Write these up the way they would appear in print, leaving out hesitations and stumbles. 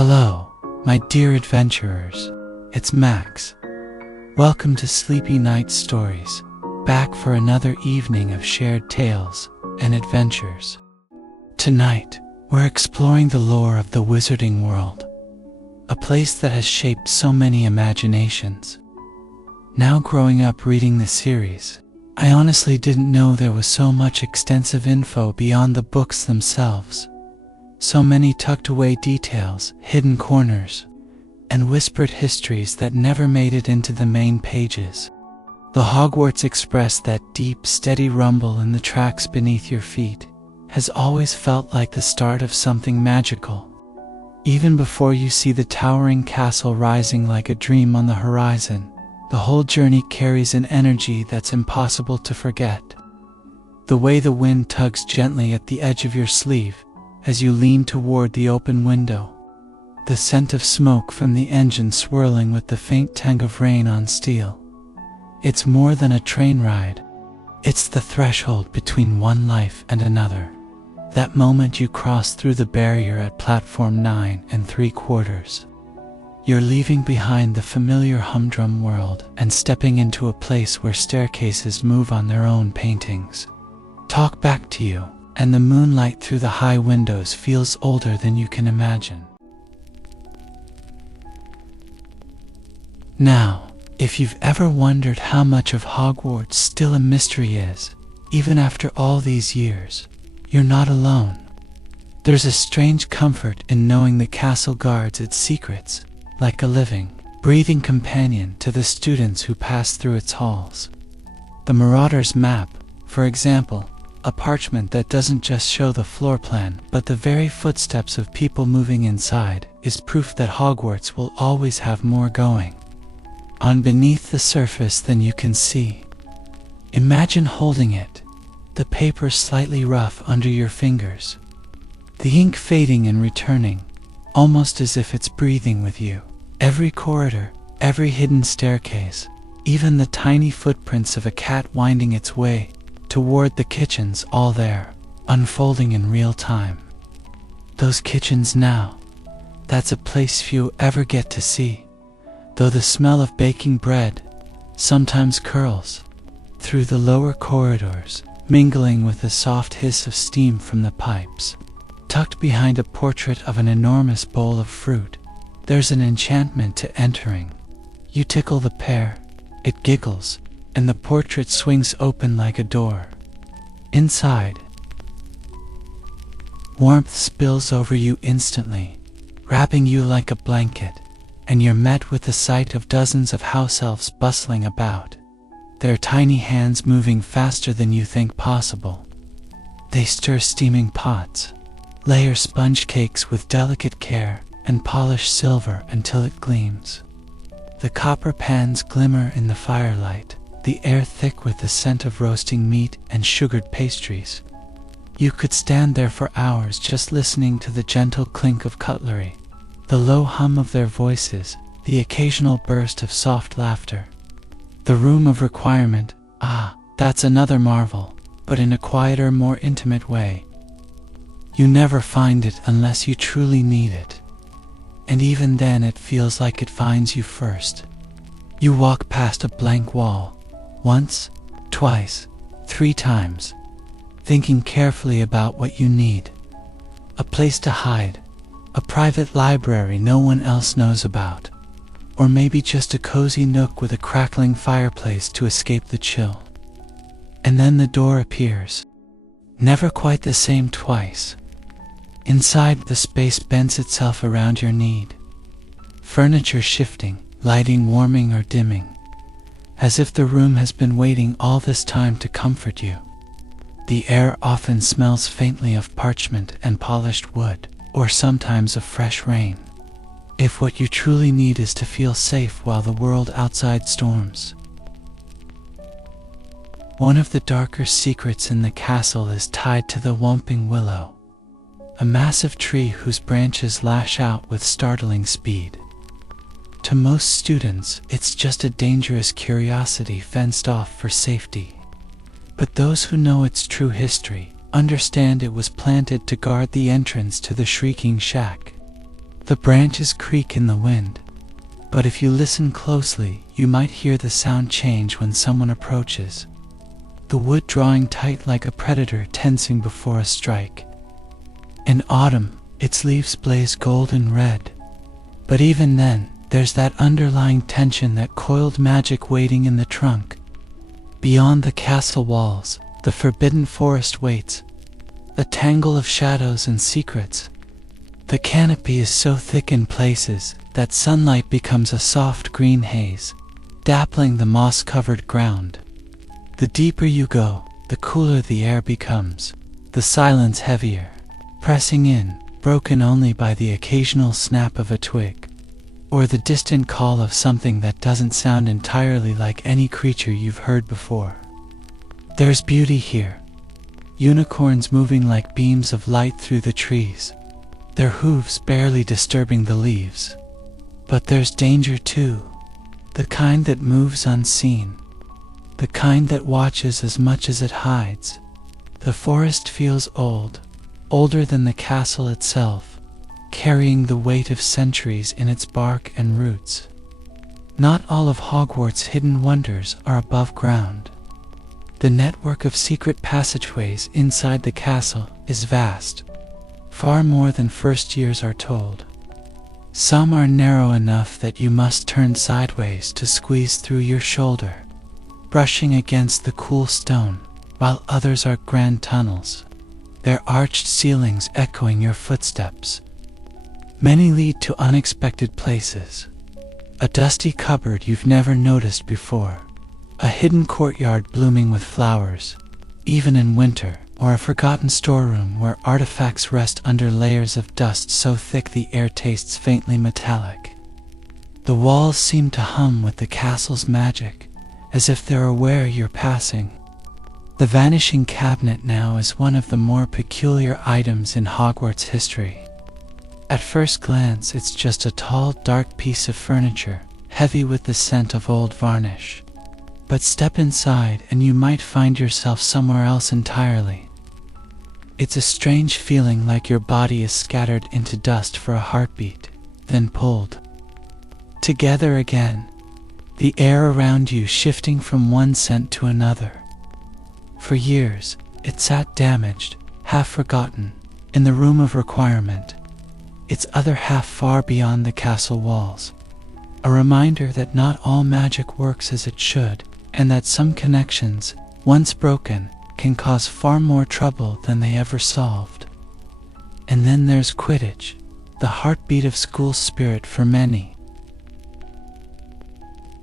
Hello, my dear adventurers. It's Max. Welcome to Sleepy Night Stories, back for another evening of shared tales and adventures. Tonight, we're exploring the lore of the wizarding world, a place that has shaped so many imaginations. Now growing up reading the series, I honestly didn't know there was so much extensive info beyond the books themselves. So many tucked away details, hidden corners, and whispered histories that never made it into the main pages. The Hogwarts Express, that deep, steady rumble in the tracks beneath your feet, has always felt like the start of something magical. Even before you see the towering castle rising like a dream on the horizon, the whole journey carries an energy that's impossible to forget. The way the wind tugs gently at the edge of your sleeve as you lean toward the open window, the scent of smoke from the engine swirling with the faint tang of rain on steel. It's more than a train ride. It's the threshold between one life and another. That moment you cross through the barrier at platform 9 3/4. You're leaving behind the familiar humdrum world and stepping into a place where staircases move on their own paintings, talk back to you, and the moonlight through the high windows feels older than you can imagine. Now, if you've ever wondered how much of Hogwarts still a mystery is, even after all these years, you're not alone. There's a strange comfort in knowing the castle guards its secrets, like a living, breathing companion to the students who pass through its halls. The Marauder's Map, for example, a parchment that doesn't just show the floor plan but the very footsteps of people moving inside, is proof that Hogwarts will always have more going on beneath the surface than you can see. Imagine holding it, the paper slightly rough under your fingers, the ink fading and returning, almost as if it's breathing with you. Every corridor, every hidden staircase, even the tiny footprints of a cat winding its way toward the kitchens, all there, unfolding in real time. Those kitchens now, that's a place few ever get to see, though the smell of baking bread sometimes curls through the lower corridors, mingling with the soft hiss of steam from the pipes. Tucked behind a portrait of an enormous bowl of fruit, there's an enchantment to entering. You tickle the pear, it giggles, and the portrait swings open like a door. Inside, warmth spills over you instantly, wrapping you like a blanket, and you're met with the sight of dozens of house elves bustling about, their tiny hands moving faster than you think possible. They stir steaming pots, layer sponge cakes with delicate care, and polish silver until it gleams. The copper pans glimmer in the firelight, the air thick with the scent of roasting meat and sugared pastries. You could stand there for hours just listening to the gentle clink of cutlery, the low hum of their voices, the occasional burst of soft laughter. The room of requirement, that's another marvel, but in a quieter, more intimate way. You never find it unless you truly need it, and even then it feels like it finds you first. You walk past a blank wall, once, twice, 3 times, thinking carefully about what you need. A place to hide, a private library no one else knows about, or maybe just a cozy nook with a crackling fireplace to escape the chill. And then the door appears. Never quite the same twice. Inside, the space bends itself around your need. Furniture shifting, lighting warming or dimming, as if the room has been waiting all this time to comfort you. The air often smells faintly of parchment and polished wood, or sometimes of fresh rain. If what you truly need is to feel safe while the world outside storms. One of the darker secrets in the castle is tied to the Whomping Willow, a massive tree whose branches lash out with startling speed. To most students, it's just a dangerous curiosity fenced off for safety. But those who know its true history understand it was planted to guard the entrance to the Shrieking Shack. The branches creak in the wind, but if you listen closely, you might hear the sound change when someone approaches. The wood drawing tight like a predator tensing before a strike. In autumn, its leaves blaze golden red, but even then, there's that underlying tension, that coiled magic waiting in the trunk. Beyond the castle walls, the forbidden forest waits, a tangle of shadows and secrets. The canopy is so thick in places that sunlight becomes a soft green haze, dappling the moss-covered ground. The deeper you go, the cooler the air becomes, the silence heavier, pressing in, broken only by the occasional snap of a twig, or the distant call of something that doesn't sound entirely like any creature you've heard before. There's beauty here. Unicorns moving like beams of light through the trees, their hooves barely disturbing the leaves. But there's danger too, the kind that moves unseen, the kind that watches as much as it hides. The forest feels old, older than the castle itself, carrying the weight of centuries in its bark and roots. Not all of Hogwarts' hidden wonders are above ground. The network of secret passageways inside the castle is vast, far more than first years are told. Some are narrow enough that you must turn sideways to squeeze through your shoulder, brushing against the cool stone, while others are grand tunnels, their arched ceilings echoing your footsteps. Many lead to unexpected places. A dusty cupboard you've never noticed before, a hidden courtyard blooming with flowers, even in winter, or a forgotten storeroom where artifacts rest under layers of dust so thick the air tastes faintly metallic. The walls seem to hum with the castle's magic, as if they're aware you're passing. The Vanishing Cabinet now is one of the more peculiar items in Hogwarts history. At first glance, it's just a tall, dark piece of furniture, heavy with the scent of old varnish. But step inside and you might find yourself somewhere else entirely. It's a strange feeling, like your body is scattered into dust for a heartbeat, then pulled together again, the air around you shifting from one scent to another. For years, it sat damaged, half forgotten, in the room of requirement, its other half far beyond the castle walls. A reminder that not all magic works as it should, and that some connections, once broken, can cause far more trouble than they ever solved. And then there's Quidditch, the heartbeat of school spirit for many.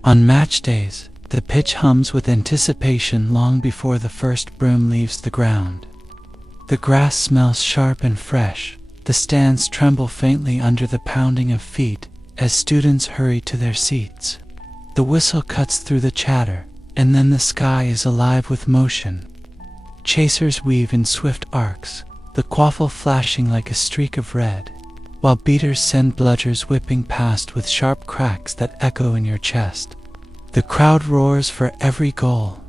On match days, the pitch hums with anticipation long before the first broom leaves the ground. The grass smells sharp and fresh, the stands tremble faintly under the pounding of feet as students hurry to their seats. The whistle cuts through the chatter, and then the sky is alive with motion. Chasers weave in swift arcs, the quaffle flashing like a streak of red, while beaters send bludgers whipping past with sharp cracks that echo in your chest. The crowd roars for every goal,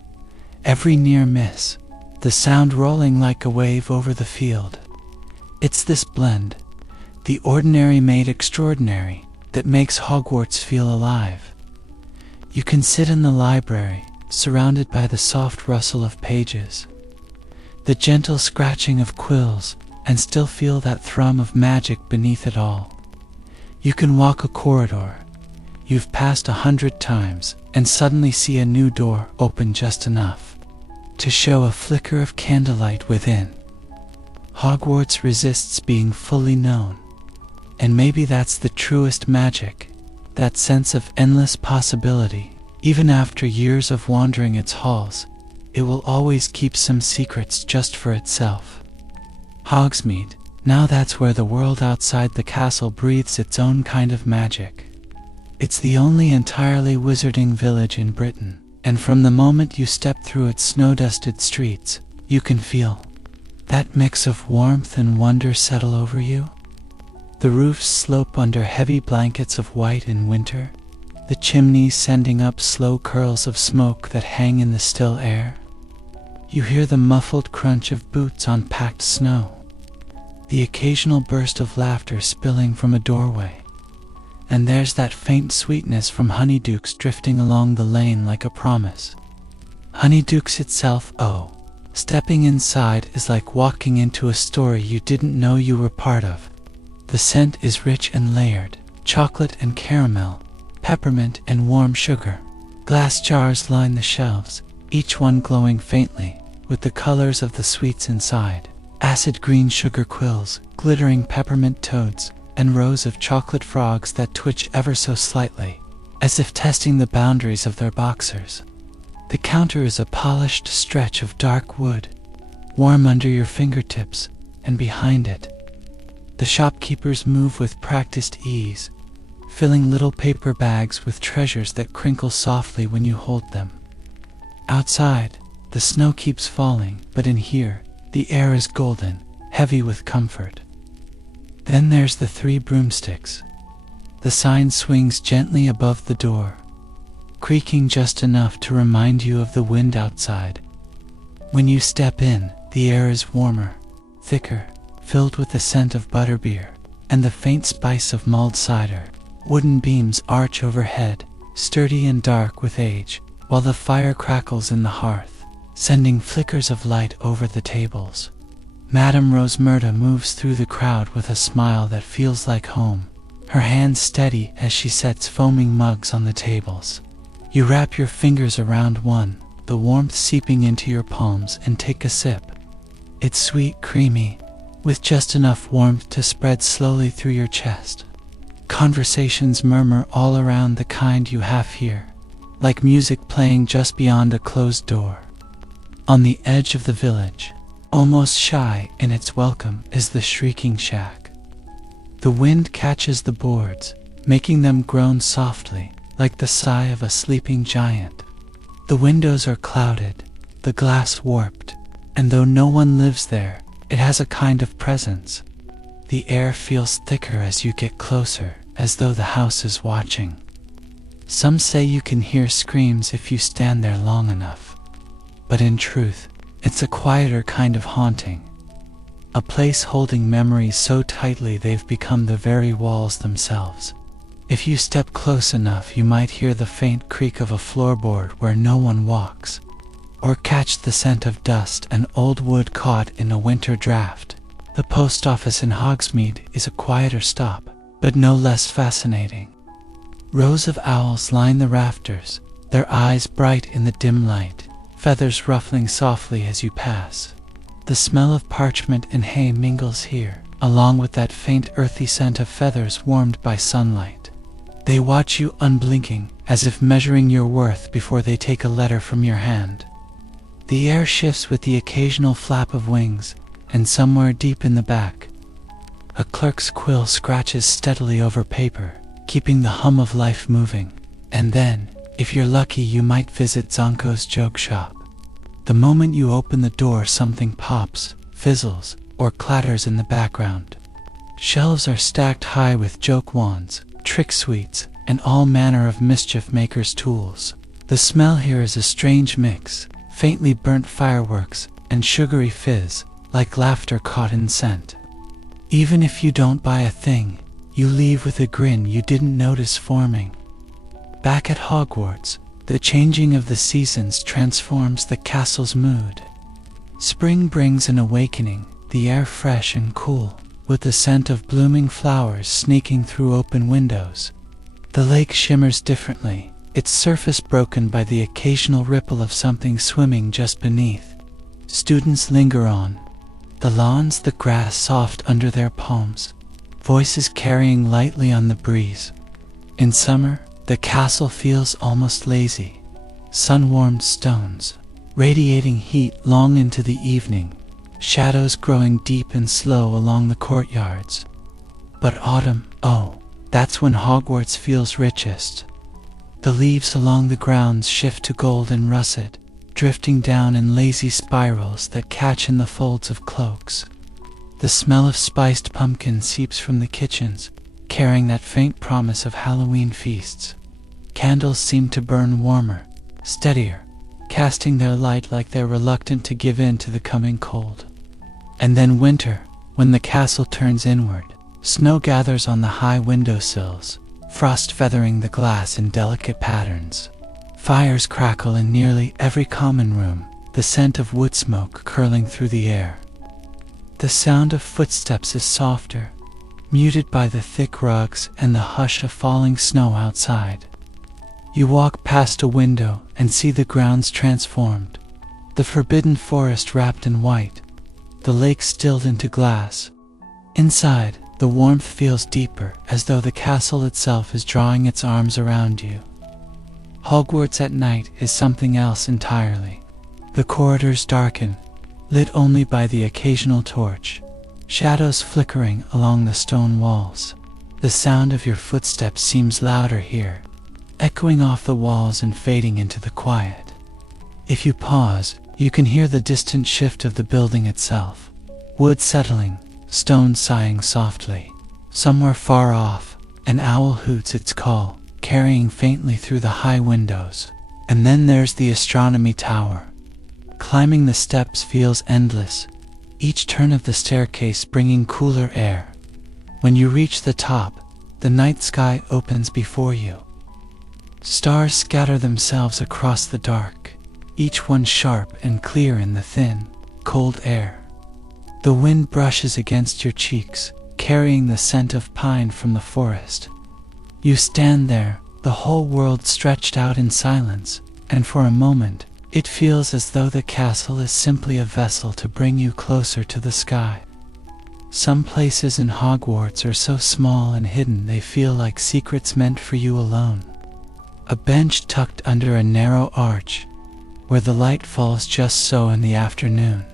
every near miss, the sound rolling like a wave over the field. It's this blend, the ordinary made extraordinary, that makes Hogwarts feel alive. You can sit in the library, surrounded by the soft rustle of pages, the gentle scratching of quills, and still feel that thrum of magic beneath it all. You can walk a corridor you've passed 100 times and suddenly see a new door open just enough to show a flicker of candlelight within. Hogwarts resists being fully known, and maybe that's the truest magic, that sense of endless possibility. Even after years of wandering its halls, it will always keep some secrets just for itself. Hogsmeade, now that's where the world outside the castle breathes its own kind of magic. It's the only entirely wizarding village in Britain, and from the moment you step through its snow-dusted streets, you can feel that mix of warmth and wonder settle over you. The roofs slope under heavy blankets of white in winter, the chimneys sending up slow curls of smoke that hang in the still air. You hear the muffled crunch of boots on packed snow, the occasional burst of laughter spilling from a doorway. And there's that faint sweetness from honeydukes drifting along the lane like a promise. Honeydukes itself, oh, stepping inside is like walking into a story you didn't know you were part of. The scent is rich and layered, chocolate and caramel, peppermint and warm sugar. Glass jars line the shelves, each one glowing faintly with the colors of the sweets inside. Acid green sugar quills, glittering peppermint toads, and rows of chocolate frogs that twitch ever so slightly, as if testing the boundaries of their boxers. The counter is a polished stretch of dark wood, warm under your fingertips, and behind it, the shopkeepers move with practiced ease, filling little paper bags with treasures that crinkle softly when you hold them. Outside, the snow keeps falling, but in here, the air is golden, heavy with comfort. Then there's the 3 broomsticks. The sign swings gently above the door, creaking just enough to remind you of the wind outside. When you step in, the air is warmer, thicker, filled with the scent of butterbeer and the faint spice of mulled cider. Wooden beams arch overhead, sturdy and dark with age, while the fire crackles in the hearth, sending flickers of light over the tables. Madame Rosmerta moves through the crowd with a smile that feels like home, her hands steady as she sets foaming mugs on the tables. You wrap your fingers around one, the warmth seeping into your palms, and take a sip. It's sweet, creamy, with just enough warmth to spread slowly through your chest. Conversations murmur all around, the kind you half hear, like music playing just beyond a closed door. On the edge of the village, almost shy in its welcome, is the shrieking shack. The wind catches the boards, making them groan softly, like the sigh of a sleeping giant. The windows are clouded, the glass warped, and though no one lives there, it has a kind of presence. The air feels thicker as you get closer, as though the house is watching. Some say you can hear screams if you stand there long enough. But in truth, it's a quieter kind of haunting. A place holding memories so tightly they've become the very walls themselves. If you step close enough, you might hear the faint creak of a floorboard where no one walks, or catch the scent of dust and old wood caught in a winter draft. The post office in Hogsmeade is a quieter stop, but no less fascinating. Rows of owls line the rafters, their eyes bright in the dim light, feathers ruffling softly as you pass. The smell of parchment and hay mingles here, along with that faint earthy scent of feathers warmed by sunlight. They watch you unblinking, as if measuring your worth before they take a letter from your hand. The air shifts with the occasional flap of wings, and somewhere deep in the back, a clerk's quill scratches steadily over paper, keeping the hum of life moving. And then, if you're lucky, you might visit Zonko's joke shop. The moment you open the door, something pops, fizzles, or clatters in the background. Shelves are stacked high with joke wands, trick sweets, and all manner of mischief makers' tools. The smell here is a strange mix, faintly burnt fireworks and sugary fizz, like laughter caught in scent. Even if you don't buy a thing, you leave with a grin you didn't notice forming. Back at Hogwarts, the changing of the seasons transforms the castle's mood. Spring brings an awakening, the air fresh and cool, with the scent of blooming flowers sneaking through open windows. The lake shimmers differently, its surface broken by the occasional ripple of something swimming just beneath. Students linger on, the lawns, the grass soft under their palms, voices carrying lightly on the breeze. In summer, the castle feels almost lazy, sun-warmed stones, radiating heat long into the evening, shadows growing deep and slow along the courtyards. But autumn, oh, that's when Hogwarts feels richest. The leaves along the grounds shift to gold and russet, drifting down in lazy spirals that catch in the folds of cloaks. The smell of spiced pumpkin seeps from the kitchens, carrying that faint promise of Halloween feasts. Candles seem to burn warmer, steadier, casting their light like they're reluctant to give in to the coming cold. And then winter, When the castle turns inward, snow gathers on the high windowsills, frost feathering the glass in delicate patterns. Fires crackle in nearly every common room, the scent of wood smoke curling through the air. The sound of footsteps is softer, muted by the thick rugs and the hush of falling snow outside. You walk past a window and see the grounds transformed, the forbidden forest wrapped in white, the lake stilled into glass. Inside, the warmth feels deeper, as though the castle itself is drawing its arms around you. Hogwarts at night is something else entirely. The corridors darken, lit only by the occasional torch, shadows flickering along the stone walls. The sound of your footsteps seems louder here, echoing off the walls and fading into the quiet. If you pause, you can hear the distant shift of the building itself. Wood settling, stone sighing softly. Somewhere far off, an owl hoots its call, carrying faintly through the high windows. And then there's the astronomy tower. Climbing the steps feels endless, each turn of the staircase bringing cooler air. When you reach the top, the night sky opens before you. Stars scatter themselves across the dark, each one sharp and clear in the thin, cold air. The wind brushes against your cheeks, carrying the scent of pine from the forest. You stand there, the whole world stretched out in silence, and for a moment, it feels as though the castle is simply a vessel to bring you closer to the sky. Some places in Hogwarts are so small and hidden they feel like secrets meant for you alone. A bench tucked under a narrow arch, where the light falls just so in the afternoon.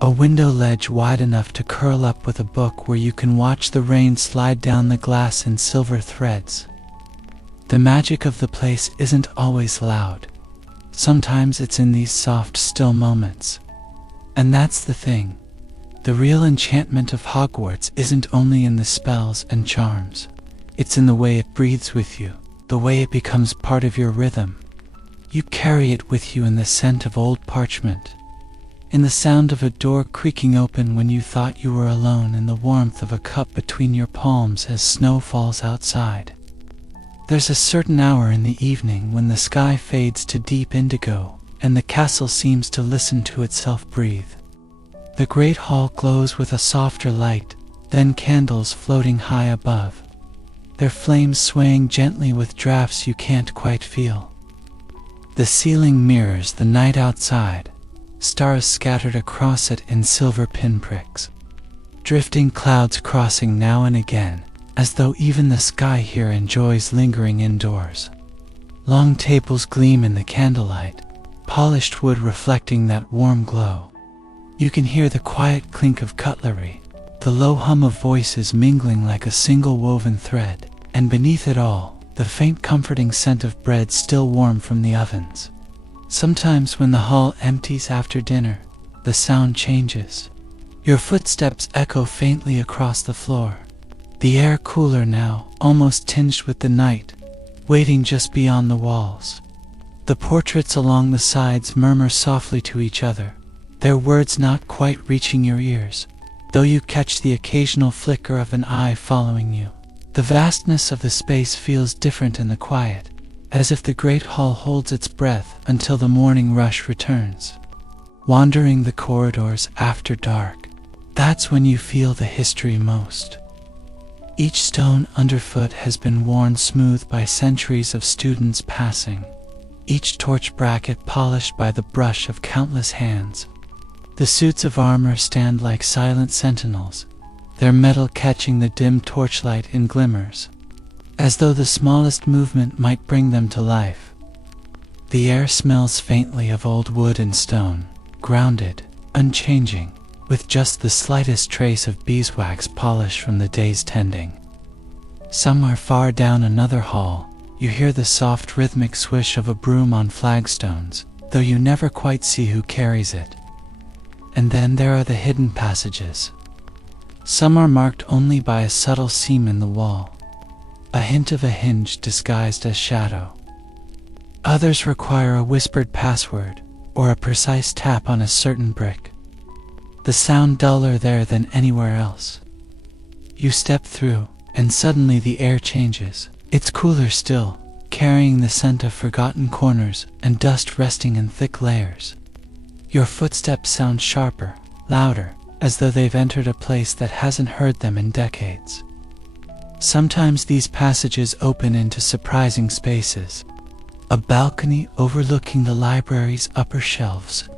A window ledge wide enough to curl up with a book where you can watch the rain slide down the glass in silver threads. The magic of the place isn't always loud. Sometimes it's in these soft, still moments. And that's the thing. The real enchantment of Hogwarts isn't only in the spells and charms. It's in the way it breathes with you, the way it becomes part of your rhythm. You carry it with you in the scent of old parchment, in the sound of a door creaking open when you thought you were alone, in the warmth of a cup between your palms as snow falls outside. There's a certain hour in the evening when the sky fades to deep indigo, and the castle seems to listen to itself breathe. The great hall glows with a softer light, then candles floating high above, their flames swaying gently with drafts you can't quite feel. The ceiling mirrors the night outside, stars scattered across it in silver pinpricks, drifting clouds crossing now and again, as though even the sky here enjoys lingering indoors. Long tables gleam in the candlelight, polished wood reflecting that warm glow. You can hear the quiet clink of cutlery, the low hum of voices mingling like a single woven thread, and beneath it all, the faint comforting scent of bread still warm from the ovens. Sometimes when the hall empties after dinner, the sound changes. Your footsteps echo faintly across the floor, the air cooler now, almost tinged with the night, waiting just beyond the walls. The portraits along the sides murmur softly to each other, their words not quite reaching your ears, though you catch the occasional flicker of an eye following you. The vastness of the space feels different in the quiet, as if the great hall holds its breath until the morning rush returns. Wandering the corridors after dark, that's when you feel the history most. Each stone underfoot has been worn smooth by centuries of students passing, each torch bracket polished by the brush of countless hands. The suits of armor stand like silent sentinels, their metal catching the dim torchlight in glimmers, as though the smallest movement might bring them to life. The air smells faintly of old wood and stone, grounded, unchanging, with just the slightest trace of beeswax polish from the day's tending. Somewhere far down another hall, you hear the soft rhythmic swish of a broom on flagstones, though you never quite see who carries it. And then there are the hidden passages. Some are marked only by a subtle seam in the wall, a hint of a hinge disguised as shadow. Others require a whispered password, or a precise tap on a certain brick. the sound duller there than anywhere else. You step through, and suddenly the air changes. It's cooler still, carrying the scent of forgotten corners and dust resting in thick layers. Your footsteps sound sharper, louder, as though they've entered a place that hasn't heard them in decades. Sometimes these passages open into surprising spaces. A balcony overlooking the library's upper shelves.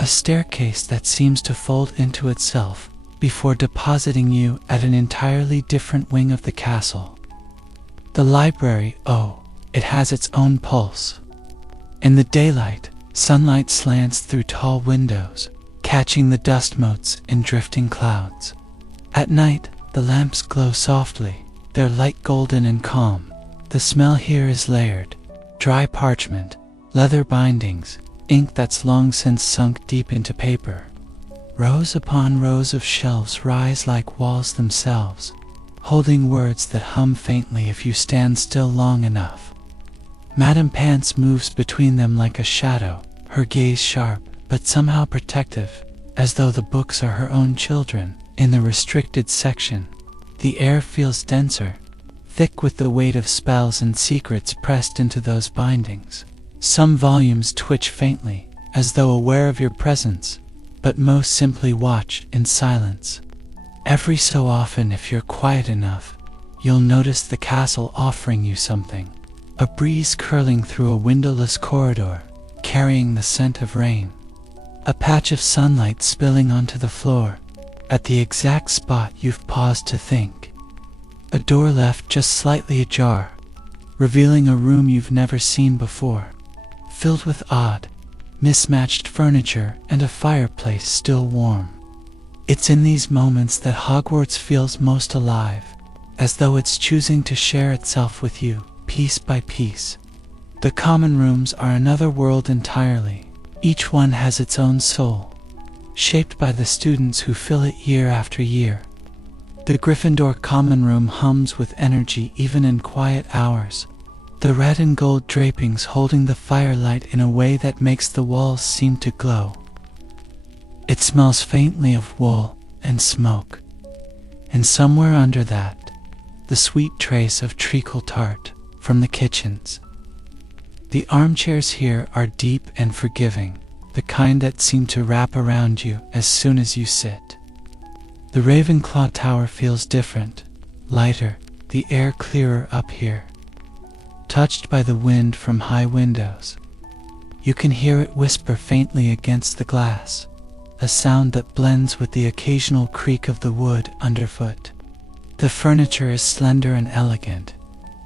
A staircase that seems to fold into itself before depositing you at an entirely different wing of the castle. The library, oh, it has its own pulse. In the daylight, sunlight slants through tall windows, catching the dust motes in drifting clouds. At night, the lamps glow softly, their light golden and calm. The smell here is layered. Dry parchment, leather bindings, ink that's long since sunk deep into paper. Rows upon rows of shelves rise like walls themselves, holding words that hum faintly if you stand still long enough. Madame Pants moves between them like a shadow, her gaze sharp, but somehow protective, as though the books are her own children. In the restricted section, the air feels denser, thick with the weight of spells and secrets pressed into those bindings. Some volumes twitch faintly, as though aware of your presence, but most simply watch in silence. Every so often, if you're quiet enough, you'll notice the castle offering you something. A breeze curling through a windowless corridor, carrying the scent of rain. A patch of sunlight spilling onto the floor, at the exact spot you've paused to think. A door left just slightly ajar, revealing a room you've never seen before, filled with odd, mismatched furniture and a fireplace still warm. It's in these moments that Hogwarts feels most alive, as though it's choosing to share itself with you, piece by piece. The common rooms are another world entirely. Each one has its own soul, shaped by the students who fill it year after year. The Gryffindor common room hums with energy even in quiet hours, the red and gold drapings holding the firelight in a way that makes the walls seem to glow. It smells faintly of wool and smoke, and somewhere under that, the sweet trace of treacle tart from the kitchens. The armchairs here are deep and forgiving, the kind that seem to wrap around you as soon as you sit. The Ravenclaw Tower feels different, lighter, the air clearer up here. Touched by the wind from high windows, you can hear it whisper faintly against the glass, a sound that blends with the occasional creak of the wood underfoot. The furniture is slender and elegant,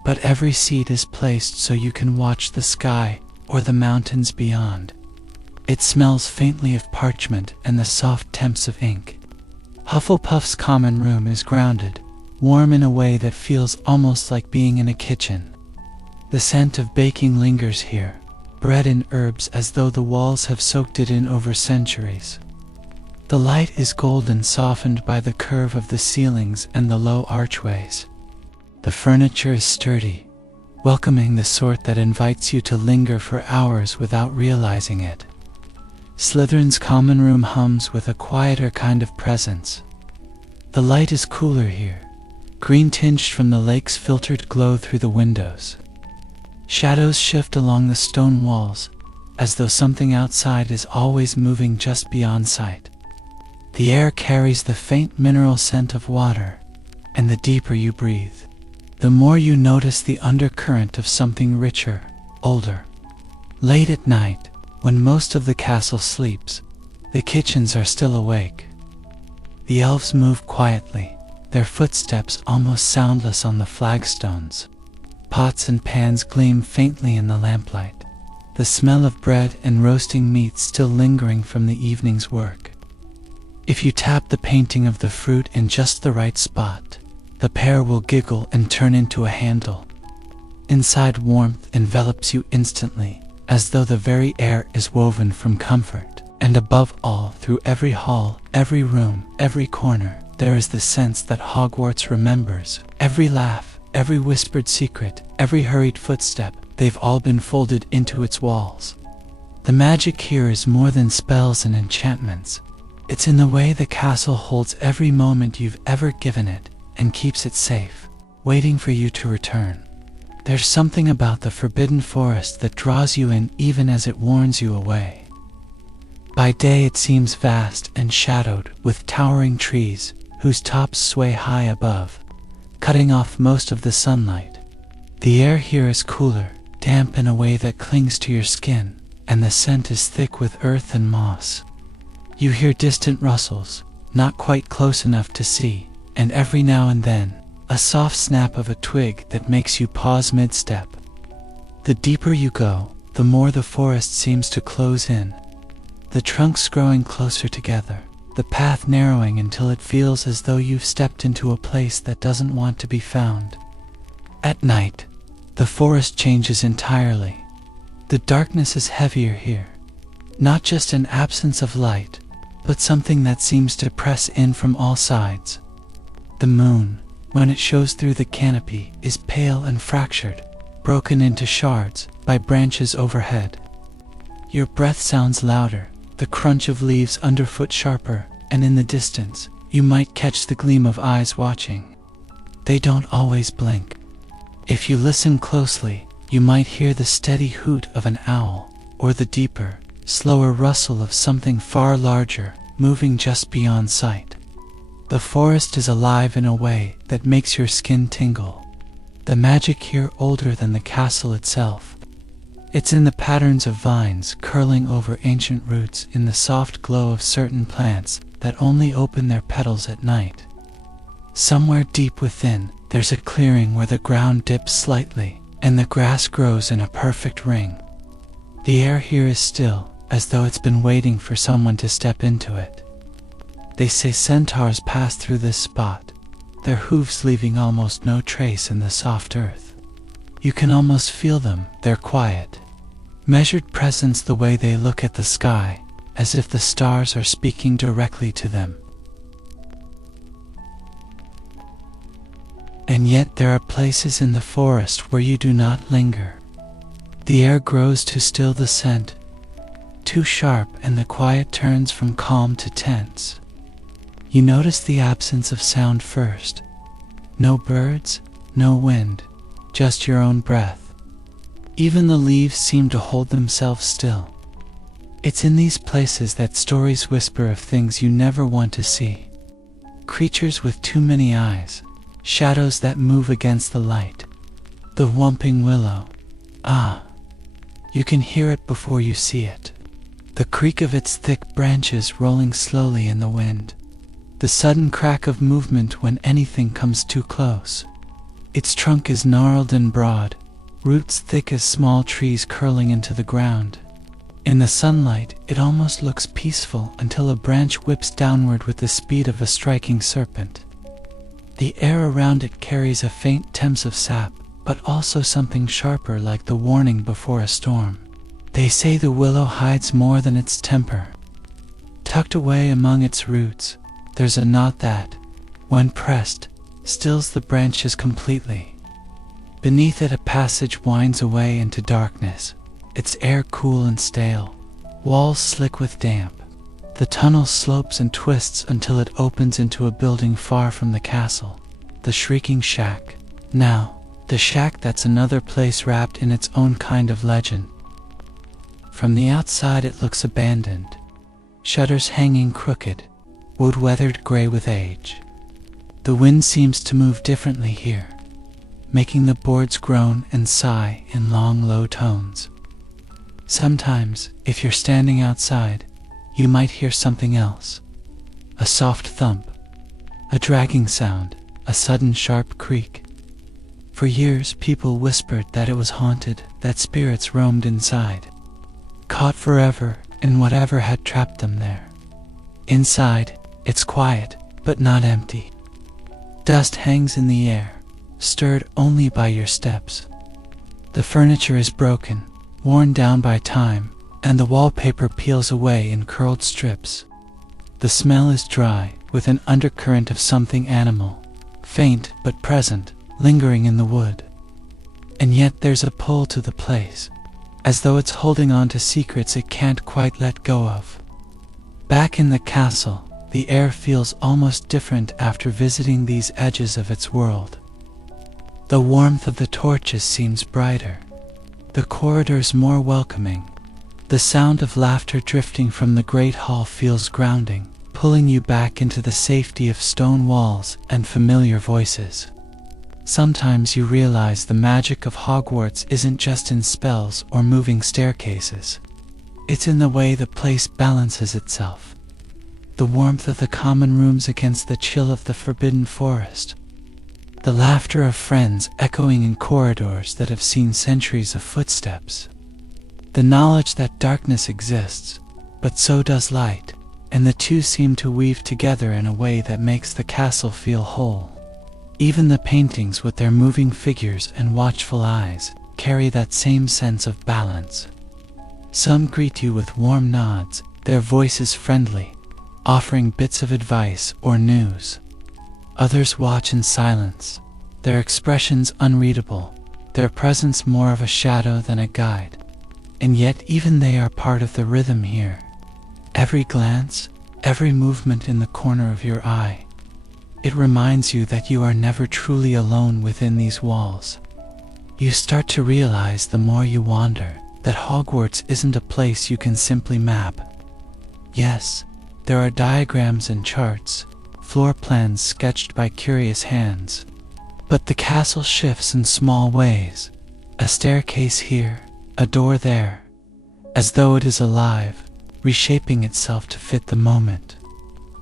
but every seat is placed so you can watch the sky or the mountains beyond. It smells faintly of parchment and the soft temps of ink. Hufflepuff's common room is grounded, warm in a way that feels almost like being in a kitchen. The scent of baking lingers here, bread and herbs as though the walls have soaked it in over centuries. The light is golden, softened by the curve of the ceilings and the low archways. The furniture is sturdy, welcoming, the sort that invites you to linger for hours without realizing it. Slytherin's common room hums with a quieter kind of presence. The light is cooler here, green-tinged from the lake's filtered glow through the windows. Shadows shift along the stone walls, as though something outside is always moving just beyond sight. The air carries the faint mineral scent of water, and the deeper you breathe, the more you notice the undercurrent of something richer, older. Late at night, when most of the castle sleeps, the kitchens are still awake. The elves move quietly, their footsteps almost soundless on the flagstones. Pots and pans gleam faintly in the lamplight, the smell of bread and roasting meat still lingering from the evening's work. If you tap the painting of the fruit in just the right spot, the pear will giggle and turn into a handle. Inside, warmth envelops you instantly, as though the very air is woven from comfort. And above all, through every hall, every room, every corner, there is the sense that Hogwarts remembers. Every laugh, every whispered secret, every hurried footstep, they've all been folded into its walls. The magic here is more than spells and enchantments. It's in the way the castle holds every moment you've ever given it and keeps it safe, waiting for you to return. There's something about the forbidden forest that draws you in even as it warns you away. By day it seems vast and shadowed with towering trees whose tops sway high above, cutting off most of the sunlight. The air here is cooler, damp in a way that clings to your skin, and the scent is thick with earth and moss. You hear distant rustles, not quite close enough to see, and every now and then, a soft snap of a twig that makes you pause mid-step. The deeper you go, the more the forest seems to close in, the trunks growing closer together, the path narrowing until it feels as though you've stepped into a place that doesn't want to be found. At night, the forest changes entirely. The darkness is heavier here, not just an absence of light, but something that seems to press in from all sides. The moon, when it shows through the canopy, is pale and fractured, broken into shards by branches overhead. Your breath sounds louder, the crunch of leaves underfoot sharper, and in the distance, you might catch the gleam of eyes watching. They don't always blink. If you listen closely, you might hear the steady hoot of an owl, or the deeper, slower rustle of something far larger, moving just beyond sight. The forest is alive in a way that makes your skin tingle. The magic here older than the castle itself. It's in the patterns of vines curling over ancient roots, in the soft glow of certain plants that only open their petals at night. Somewhere deep within, there's a clearing where the ground dips slightly, and the grass grows in a perfect ring. The air here is still, as though it's been waiting for someone to step into it. They say centaurs pass through this spot, their hooves leaving almost no trace in the soft earth. You can almost feel them, their quiet, measured presence, the way they look at the sky, as if the stars are speaking directly to them. And yet there are places in the forest where you do not linger. The air grows to still the scent, too sharp, and the quiet turns from calm to tense. You notice the absence of sound first. No birds, no wind, just your own breath. Even the leaves seem to hold themselves still. It's in these places that stories whisper of things you never want to see. Creatures with too many eyes, shadows that move against the light. The whomping willow. Ah, you can hear it before you see it. The creak of its thick branches rolling slowly in the wind. The sudden crack of movement when anything comes too close. Its trunk is gnarled and broad, roots thick as small trees curling into the ground. In the sunlight, it almost looks peaceful until a branch whips downward with the speed of a striking serpent. The air around it carries a faint tense of sap, but also something sharper, like the warning before a storm. They say the willow hides more than its temper. Tucked away among its roots, there's a knot that, when pressed, stills the branches completely. Beneath it a passage winds away into darkness, its air cool and stale, walls slick with damp. The tunnel slopes and twists until it opens into a building far from the castle, the Shrieking Shack. Now, the shack, that's another place wrapped in its own kind of legend. From the outside it looks abandoned, shutters hanging crooked, wood weathered gray with age. The wind seems to move differently here, making the boards groan and sigh in long, low tones. Sometimes, if you're standing outside, you might hear something else. A soft thump, a dragging sound, a sudden sharp creak. For years, people whispered that it was haunted, that spirits roamed inside, caught forever in whatever had trapped them there. Inside, it's quiet, but not empty. Dust hangs in the air, stirred only by your steps. The furniture is broken, worn down by time, and the wallpaper peels away in curled strips. The smell is dry, with an undercurrent of something animal, faint but present, lingering in the wood. And yet there's a pull to the place, as though it's holding on to secrets it can't quite let go of. Back in the castle, the air feels almost different after visiting these edges of its world. The warmth of the torches seems brighter, the corridors more welcoming. The sound of laughter drifting from the great hall feels grounding, pulling you back into the safety of stone walls and familiar voices. Sometimes you realize the magic of Hogwarts isn't just in spells or moving staircases. It's in the way the place balances itself. The warmth of the common rooms against the chill of the forbidden forest. The laughter of friends echoing in corridors that have seen centuries of footsteps. The knowledge that darkness exists, but so does light, and the two seem to weave together in a way that makes the castle feel whole. Even the paintings with their moving figures and watchful eyes carry that same sense of balance. Some greet you with warm nods, their voices friendly, offering bits of advice or news. Others watch in silence, their expressions unreadable, their presence more of a shadow than a guide. And yet even they are part of the rhythm here. Every glance, every movement in the corner of your eye. It reminds you that you are never truly alone within these walls. You start to realize the more you wander, that Hogwarts isn't a place you can simply map. Yes, there are diagrams and charts, floor plans sketched by curious hands. But the castle shifts in small ways. A staircase here, a door there, as though it is alive, reshaping itself to fit the moment.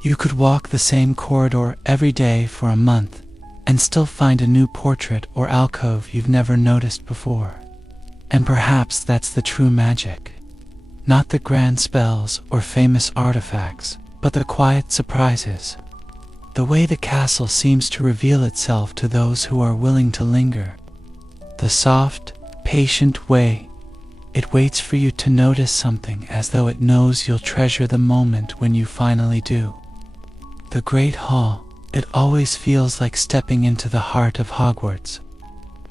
You could walk the same corridor every day for a month and still find a new portrait or alcove you've never noticed before. And perhaps that's the true magic. Not the grand spells or famous artifacts, but the quiet surprises. The way the castle seems to reveal itself to those who are willing to linger. The soft, patient way it waits for you to notice something as though it knows you'll treasure the moment when you finally do. The Great Hall, it always feels like stepping into the heart of Hogwarts.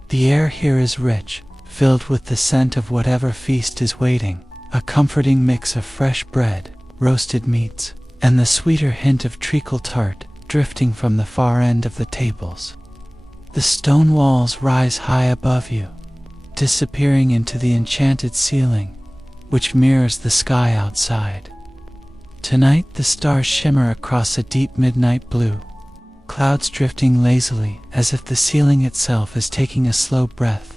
The air here is rich, filled with the scent of whatever feast is waiting, a comforting mix of fresh bread, roasted meats, and the sweeter hint of treacle tart drifting from the far end of the tables. The stone walls rise high above you, disappearing into the enchanted ceiling, which mirrors the sky outside. Tonight the stars shimmer across a deep midnight blue, clouds drifting lazily as if the ceiling itself is taking a slow breath.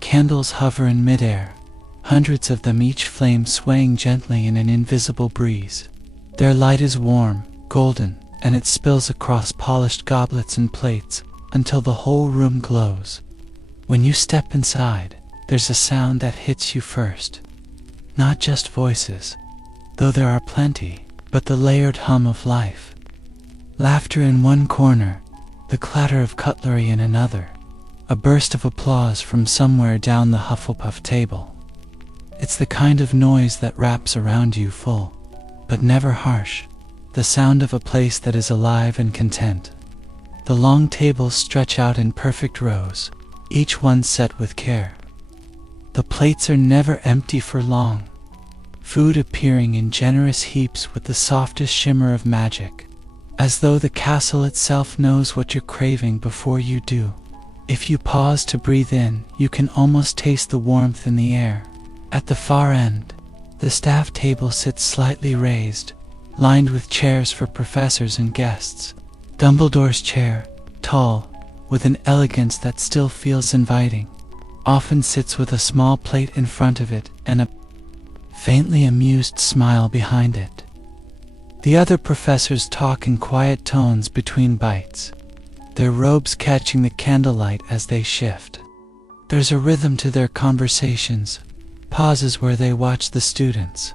Candles hover in midair, hundreds of them, each flame swaying gently in an invisible breeze. Their light is warm, golden, and it spills across polished goblets and plates until the whole room glows. When you step inside, there's a sound that hits you first. Not just voices, though there are plenty, but the layered hum of life. Laughter in one corner, the clatter of cutlery in another, a burst of applause from somewhere down the Hufflepuff table. It's the kind of noise that wraps around you full, but never harsh, the sound of a place that is alive and content. The long tables stretch out in perfect rows, each one set with care. The plates are never empty for long, food appearing in generous heaps with the softest shimmer of magic, as though the castle itself knows what you're craving before you do. If you pause to breathe in, you can almost taste the warmth in the air. At the far end, the staff table sits slightly raised, lined with chairs for professors and guests. Dumbledore's chair, tall, with an elegance that still feels inviting, often sits with a small plate in front of it and a faintly amused smile behind it. The other professors talk in quiet tones between bites, their robes catching the candlelight as they shift. There's a rhythm to their conversations, pauses where they watch the students,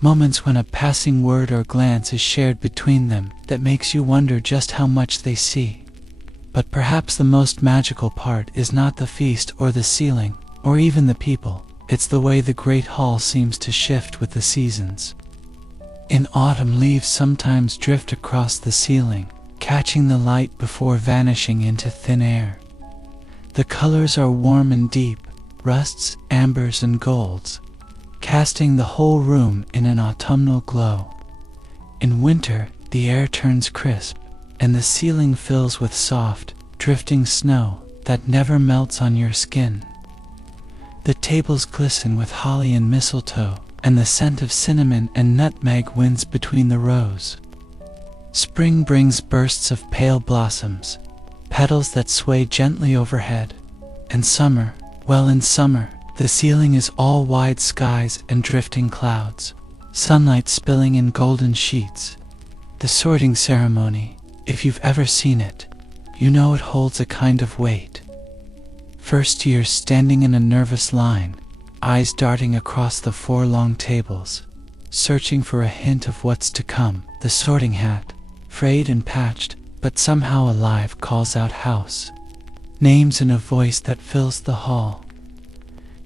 moments when a passing word or glance is shared between them that makes you wonder just how much they see. But perhaps the most magical part is not the feast or the ceiling, or even the people. It's the way the Great Hall seems to shift with the seasons. In autumn, leaves sometimes drift across the ceiling, catching the light before vanishing into thin air. The colors are warm and deep, rusts, ambers, and golds, casting the whole room in an autumnal glow. In winter, the air turns crisp, and the ceiling fills with soft, drifting snow that never melts on your skin. The tables glisten with holly and mistletoe, and the scent of cinnamon and nutmeg winds between the rows. Spring brings bursts of pale blossoms, petals that sway gently overhead. And summer, well, in summer, the ceiling is all wide skies and drifting clouds, sunlight spilling in golden sheets. The sorting ceremony, if you've ever seen it, you know it holds a kind of weight. First years standing in a nervous line, eyes darting across the 4 long tables, searching for a hint of what's to come. The sorting hat, frayed and patched, but somehow alive, calls out house. Names in a voice that fills the hall.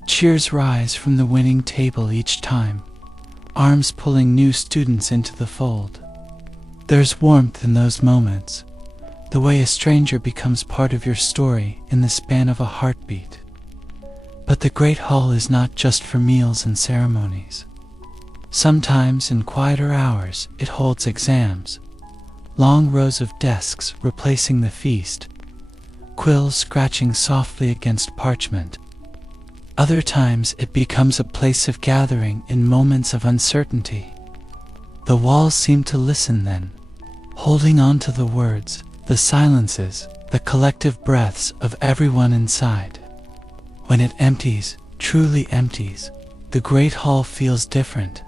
Cheers rise from the winning table each time, arms pulling new students into the fold. There's warmth in those moments, the way a stranger becomes part of your story in the span of a heartbeat. But the Great Hall is not just for meals and ceremonies. Sometimes in quieter hours it holds exams, long rows of desks replacing the feast, quills scratching softly against parchment. Other times it becomes a place of gathering in moments of uncertainty. The walls seem to listen then, holding on to the words, the silences, the collective breaths of everyone inside. When it empties, truly empties, the Great Hall feels different.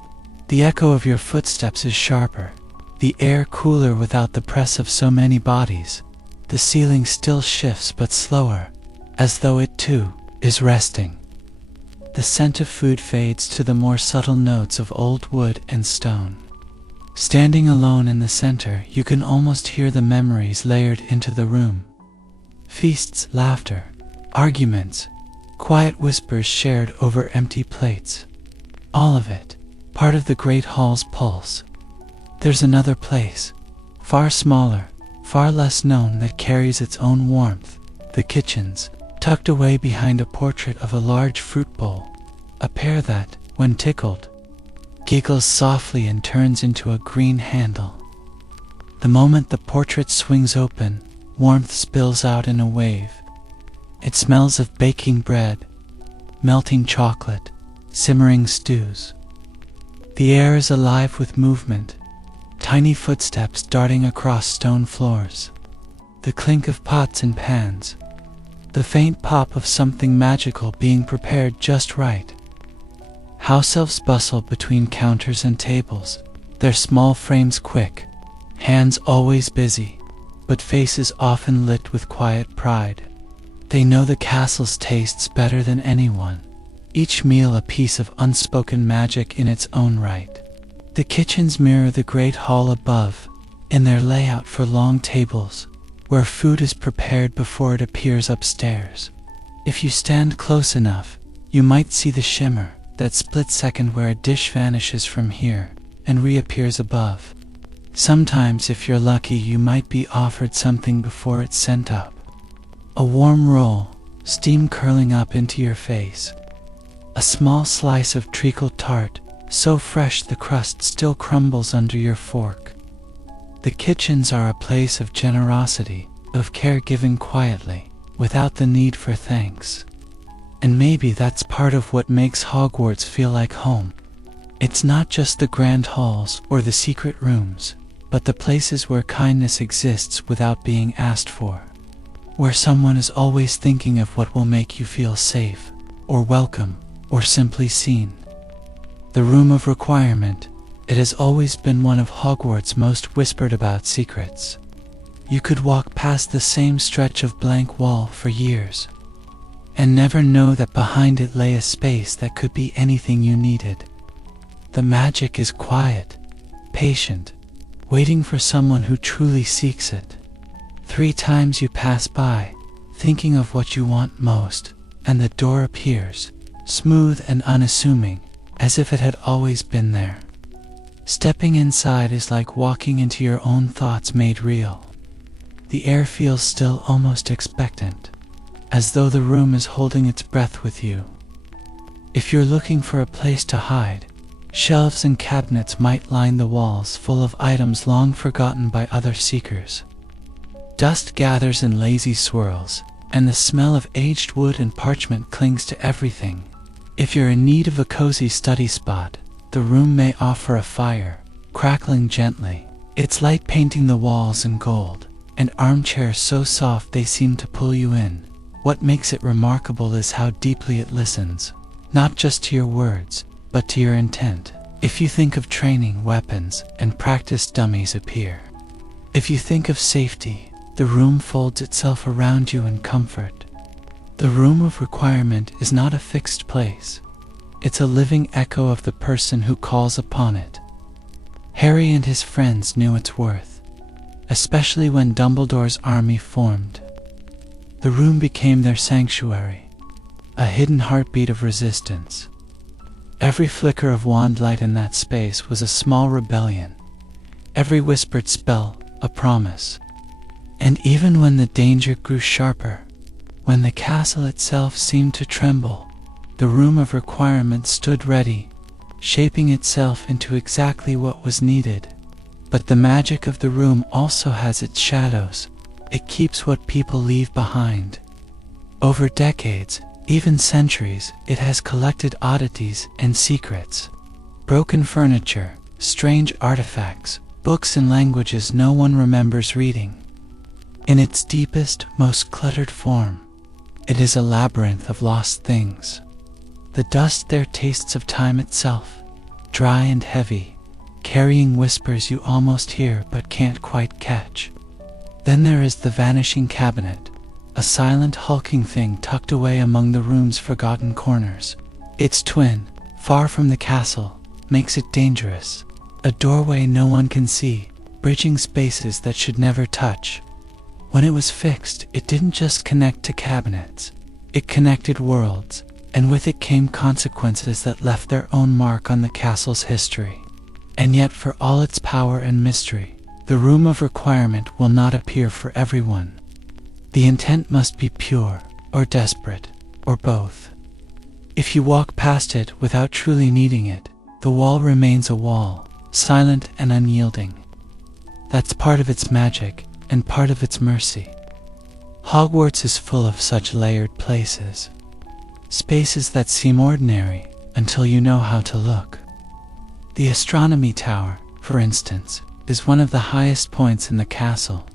The echo of your footsteps is sharper, the air cooler without the press of so many bodies. The ceiling still shifts but slower, as though it too is resting. The scent of food fades to the more subtle notes of old wood and stone. Standing alone in the center, you can almost hear the memories layered into the room. Feasts, laughter, arguments, quiet whispers shared over empty plates. All of it, part of the Great Hall's pulse. There's another place, far smaller, far less known, that carries its own warmth. The kitchens, tucked away behind a portrait of a large fruit bowl, a pear that, when tickled, giggles softly and turns into a green handle. The moment the portrait swings open, warmth spills out in a wave. It smells of baking bread, melting chocolate, simmering stews. The air is alive with movement, tiny footsteps darting across stone floors. The clink of pots and pans, the faint pop of something magical being prepared just right. House elves bustle between counters and tables, their small frames quick, hands always busy, but faces often lit with quiet pride. They know the castle's tastes better than anyone, each meal a piece of unspoken magic in its own right. The kitchens mirror the Great Hall above, in their layout for long tables, where food is prepared before it appears upstairs. If you stand close enough, you might see the shimmer, that split second where a dish vanishes from here and reappears above. Sometimes, if you're lucky, you might be offered something before it's sent up. A warm roll, steam curling up into your face. A small slice of treacle tart, so fresh the crust still crumbles under your fork. The kitchens are a place of generosity, of care given quietly, without the need for thanks. And maybe that's part of what makes Hogwarts feel like home. It's not just the grand halls or the secret rooms, but the places where kindness exists without being asked for. Where someone is always thinking of what will make you feel safe, or welcome, or simply seen. The room of requirement, it has always been one of Hogwarts' most whispered about secrets. You could walk past the same stretch of blank wall for years, and never know that behind it lay a space that could be anything you needed. The magic is quiet, patient, waiting for someone who truly seeks it. 3 times you pass by, thinking of what you want most, and the door appears, smooth and unassuming, as if it had always been there. Stepping inside is like walking into your own thoughts made real. The air feels still, almost expectant, as though the room is holding its breath with you. If you're looking for a place to hide, Shelves and cabinets might line the walls, full of items long forgotten by other seekers. Dust gathers in lazy swirls, and the smell of aged wood and parchment clings to everything. If you're in need of a cozy study spot, the room may offer a fire, crackling gently, its light painting the walls in gold, and armchairs so soft they seem to pull you in. What makes it remarkable is how deeply it listens, not just to your words, but to your intent. If you think of training, weapons and practice dummies appear. If you think of safety, the room folds itself around you in comfort. The room of requirement is not a fixed place. It's a living echo of the person who calls upon it. Harry and his friends knew its worth, especially when Dumbledore's army formed. The room became their sanctuary, a hidden heartbeat of resistance. Every flicker of wand light in that space was a small rebellion, every whispered spell a promise. And even when the danger grew sharper, when the castle itself seemed to tremble, the room of requirement stood ready, shaping itself into exactly what was needed. But the magic of the room also has its shadows. It keeps what people leave behind. Over decades, even centuries, it has collected oddities and secrets. Broken furniture, strange artifacts, books in languages no one remembers reading. In its deepest, most cluttered form, it is a labyrinth of lost things. The dust there tastes of time itself, dry and heavy, carrying whispers you almost hear but can't quite catch. Then there is the vanishing cabinet, a silent hulking thing tucked away among the room's forgotten corners. Its twin, far from the castle, makes it dangerous, a doorway no one can see, bridging spaces that should never touch. When it was fixed, it didn't just connect to cabinets, it connected worlds, and with it came consequences that left their own mark on the castle's history. And yet, for all its power and mystery, the room of requirement will not appear for everyone. The intent must be pure, or desperate, or both. If you walk past it without truly needing it, the wall remains a wall, silent and unyielding. That's part of its magic, and part of its mercy. Hogwarts is full of such layered places. Spaces that seem ordinary until you know how to look. The astronomy tower, for instance, is one of the highest points in the castle.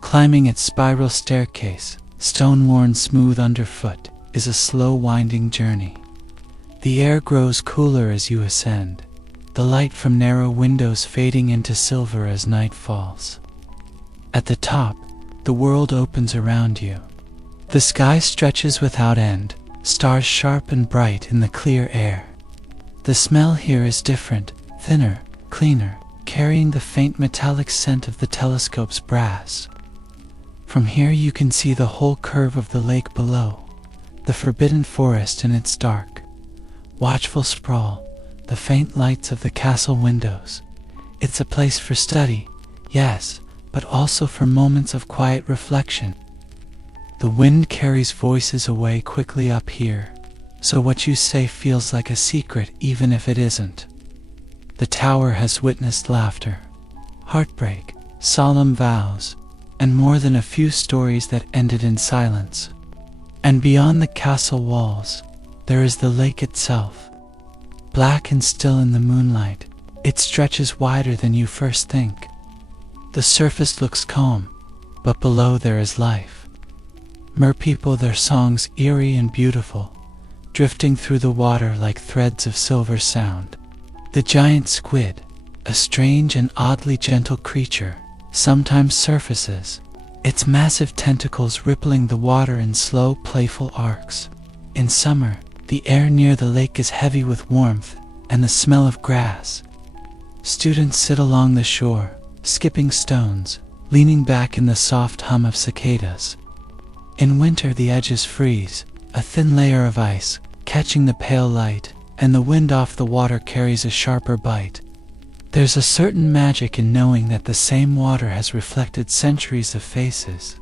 Climbing its spiral staircase, stone worn smooth underfoot, is a slow winding journey. The air grows cooler as you ascend, the light from narrow windows fading into silver as night falls. At the top, the world opens around you. The sky stretches without end, stars sharp and bright in the clear air. The smell here is different, thinner, cleaner, carrying the faint metallic scent of the telescope's brass. From here you can see the whole curve of the lake below, the forbidden forest in its dark, watchful sprawl, the faint lights of the castle windows. It's a place for study, yes, but also for moments of quiet reflection. The wind carries voices away quickly up here, so what you say feels like a secret even if it isn't. The tower has witnessed laughter, heartbreak, solemn vows, and more than a few stories that ended in silence. And beyond the castle walls, there is the lake itself. Black and still in the moonlight, it stretches wider than you first think. The surface looks calm, but below there is life. Merpeople, their songs eerie and beautiful, drifting through the water like threads of silver sound. The giant squid, a strange and oddly gentle creature, sometimes surfaces, its massive tentacles rippling the water in slow, playful arcs. In summer, the air near the lake is heavy with warmth and the smell of grass. Students sit along the shore, skipping stones, leaning back in the soft hum of cicadas. In winter the edges freeze, a thin layer of ice, catching the pale light, and the wind off the water carries a sharper bite. There's a certain magic in knowing that the same water has reflected centuries of faces,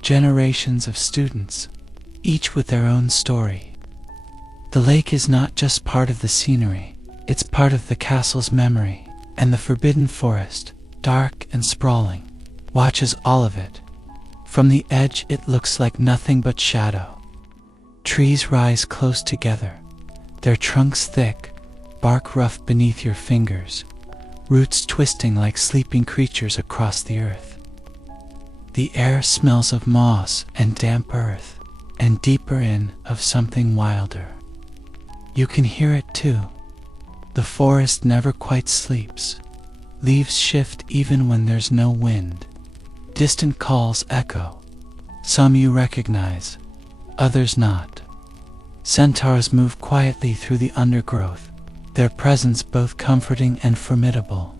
generations of students, each with their own story. The lake is not just part of the scenery, It's part of the castle's memory, and the forbidden forest, dark and sprawling, watches all of it. From the edge it looks like nothing but shadow. Trees rise close together, their trunks thick, bark rough beneath your fingers, roots twisting like sleeping creatures across the earth. The air smells of moss and damp earth, and deeper in, of something wilder. You can hear it too. The forest never quite sleeps. Leaves shift even when there's no wind. Distant calls echo. Some you recognize, others not. Centaurs move quietly through the undergrowth, their presence both comforting and formidable.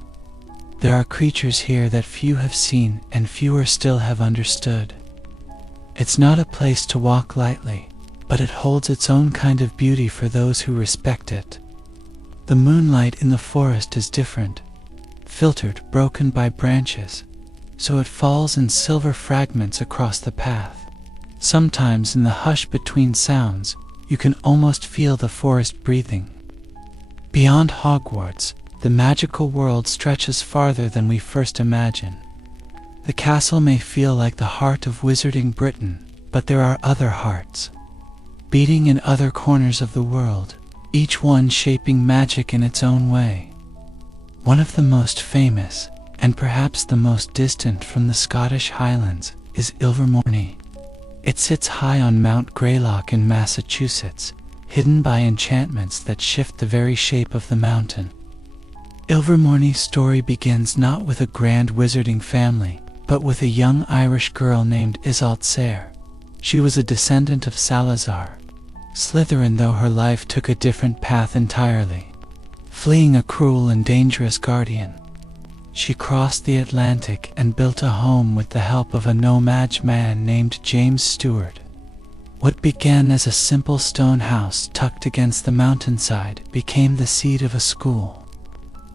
There are creatures here that few have seen and fewer still have understood. It's not a place to walk lightly, but it holds its own kind of beauty for those who respect it. The moonlight in the forest is different, filtered, broken by branches, so it falls in silver fragments across the path. Sometimes in the hush between sounds, you can almost feel the forest breathing. Beyond Hogwarts, the magical world stretches farther than we first imagine. The castle may feel like the heart of wizarding Britain, but there are other hearts, beating in other corners of the world, each one shaping magic in its own way. One of the most famous, and perhaps the most distant from the Scottish Highlands, is Ilvermorny. It sits high on Mount Greylock in Massachusetts, hidden by enchantments that shift the very shape of the mountain. Ilvermorny's story begins not with a grand wizarding family, but with a young Irish girl named Isolde Sayre. She was a descendant of Salazar, Slytherin, though her life took a different path entirely. Fleeing a cruel and dangerous guardian, she crossed the Atlantic and built a home with the help of a nomad man named James Stewart. What began as a simple stone house tucked against the mountainside became the seed of a school.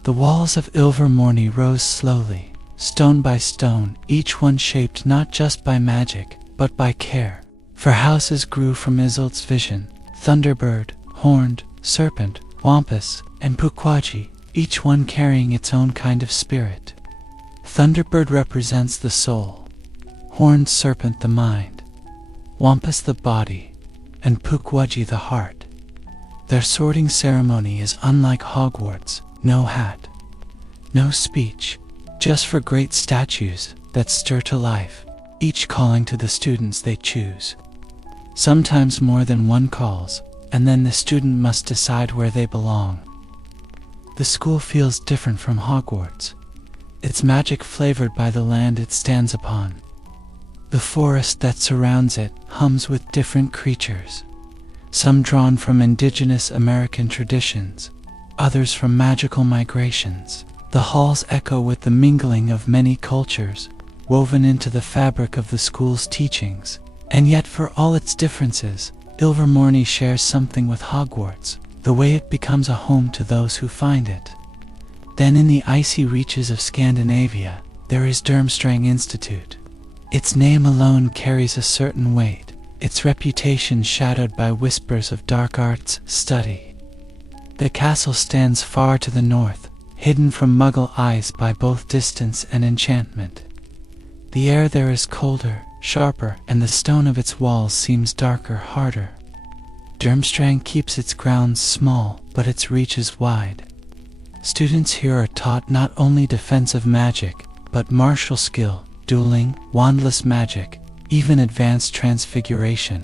The walls of Ilvermorny rose slowly, stone by stone, each one shaped not just by magic, but by care. For houses grew from Isolde's vision: Thunderbird, Horned, Serpent, Wampus, and Pukwudgie, each one carrying its own kind of spirit. Thunderbird represents the soul, Horned Serpent the mind, Wampus the body, and Pukwudgie the heart. Their sorting ceremony is unlike Hogwarts: no hat, no speech, just for great statues that stir to life, each calling to the students they choose. Sometimes more than one calls, and then the student must decide where they belong. The school feels different from Hogwarts, its magic flavored by the land it stands upon. The forest that surrounds it hums with different creatures, some drawn from indigenous American traditions, others from magical migrations. The halls echo with the mingling of many cultures, woven into the fabric of the school's teachings. And yet, for all its differences, Ilvermorny shares something with Hogwarts: the way it becomes a home to those who find it. Then in the icy reaches of Scandinavia, there is Durmstrang Institute. Its name alone carries a certain weight, its reputation shadowed by whispers of dark arts study. The castle stands far to the north, hidden from Muggle eyes by both distance and enchantment. The air there is colder, sharper, and the stone of its walls seems darker, harder. Durmstrang keeps its grounds small, but its reach is wide. Students here are taught not only defensive magic, but martial skill, dueling, wandless magic, even advanced transfiguration.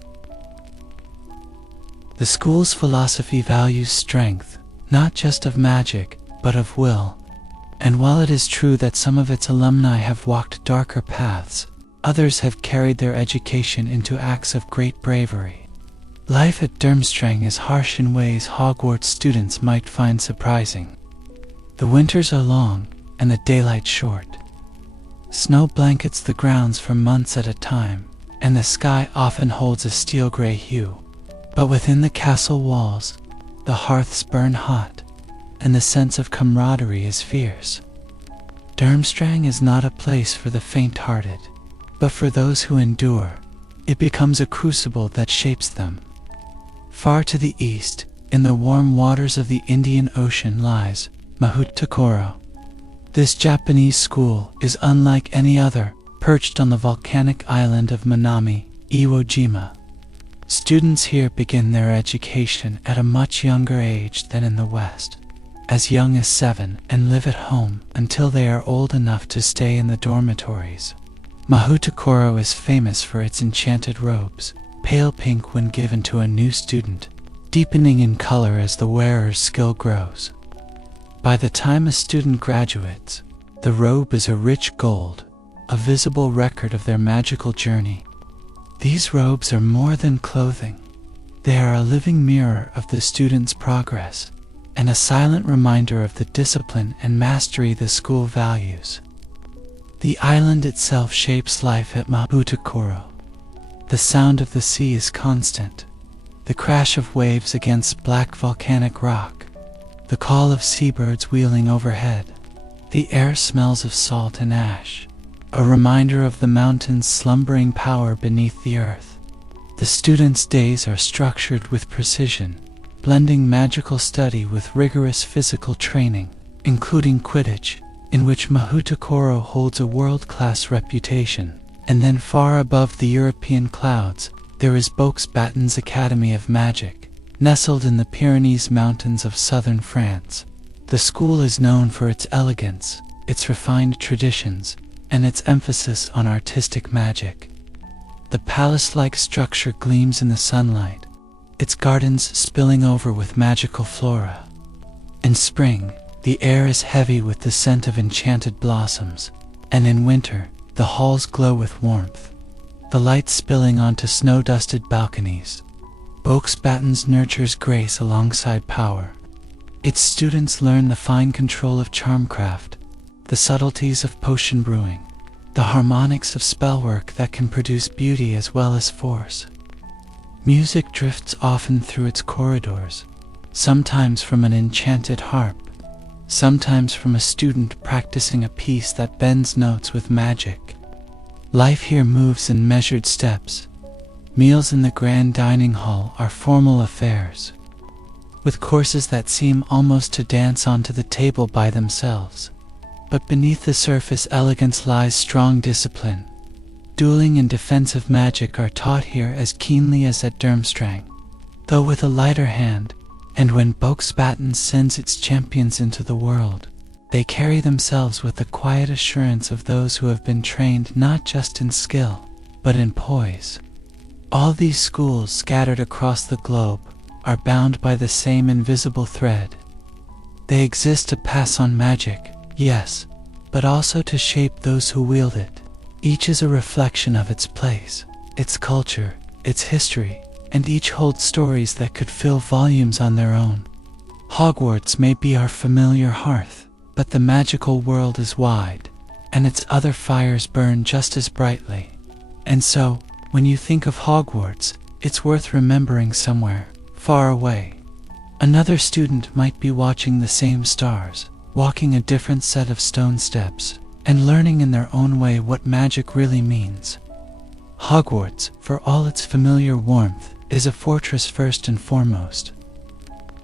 The school's philosophy values strength, not just of magic, but of will. And while it is true that some of its alumni have walked darker paths, others have carried their education into acts of great bravery. Life at Durmstrang is harsh in ways Hogwarts students might find surprising. The winters are long, and the daylight short. Snow blankets the grounds for months at a time, and the sky often holds a steel-gray hue. But within the castle walls, the hearths burn hot, and the sense of camaraderie is fierce. Durmstrang is not a place for the faint-hearted, but for those who endure. It becomes a crucible that shapes them. Far to the east, in the warm waters of the Indian Ocean lies Mahutukoro. This Japanese school is unlike any other, perched on the volcanic island of Minami, Iwo Jima. Students here begin their education at a much younger age than in the West, as young as 7, and live at home until they are old enough to stay in the dormitories. Mahutukoro is famous for its enchanted robes, pale pink when given to a new student, deepening in color as the wearer's skill grows. By the time a student graduates, the robe is a rich gold, a visible record of their magical journey. These robes are more than clothing. They are a living mirror of the student's progress, and a silent reminder of the discipline and mastery the school values. The island itself shapes life at Mahutukoro. The sound of the sea is constant, the crash of waves against black volcanic rock, the call of seabirds wheeling overhead. The air smells of salt and ash, a reminder of the mountain's slumbering power beneath the earth. The students' days are structured with precision, blending magical study with rigorous physical training, including Quidditch, in which Mahutukoro holds a world-class reputation. And then far above the European clouds, there is Boxbaton's Academy of Magic, nestled in the Pyrenees Mountains of southern France. The school is known for its elegance, its refined traditions, and its emphasis on artistic magic. The palace-like structure gleams in the sunlight, its gardens spilling over with magical flora. In spring, the air is heavy with the scent of enchanted blossoms, and in winter, the halls glow with warmth, the light spilling onto snow-dusted balconies. Boxbaton's nurtures grace alongside power. Its students learn the fine control of charmcraft, the subtleties of potion brewing, the harmonics of spellwork that can produce beauty as well as force. Music drifts often through its corridors, sometimes from an enchanted harp, sometimes from a student practicing a piece that bends notes with magic. Life here moves in measured steps. Meals in the grand dining hall are formal affairs, with courses that seem almost to dance onto the table by themselves. But beneath the surface elegance lies strong discipline. Dueling and defensive magic are taught here as keenly as at Durmstrang, though with a lighter hand, and when Boxbaton sends its champions into the world, they carry themselves with the quiet assurance of those who have been trained not just in skill, but in poise. All these schools scattered across the globe are bound by the same invisible thread. They exist to pass on magic, yes, but also to shape those who wield it. Each is a reflection of its place, its culture, its history, and each holds stories that could fill volumes on their own. Hogwarts may be our familiar hearth, but the magical world is wide, and its other fires burn just as brightly. And so, when you think of Hogwarts, it's worth remembering somewhere, far away. Another student might be watching the same stars, walking a different set of stone steps, and learning in their own way what magic really means. Hogwarts, for all its familiar warmth, is a fortress first and foremost.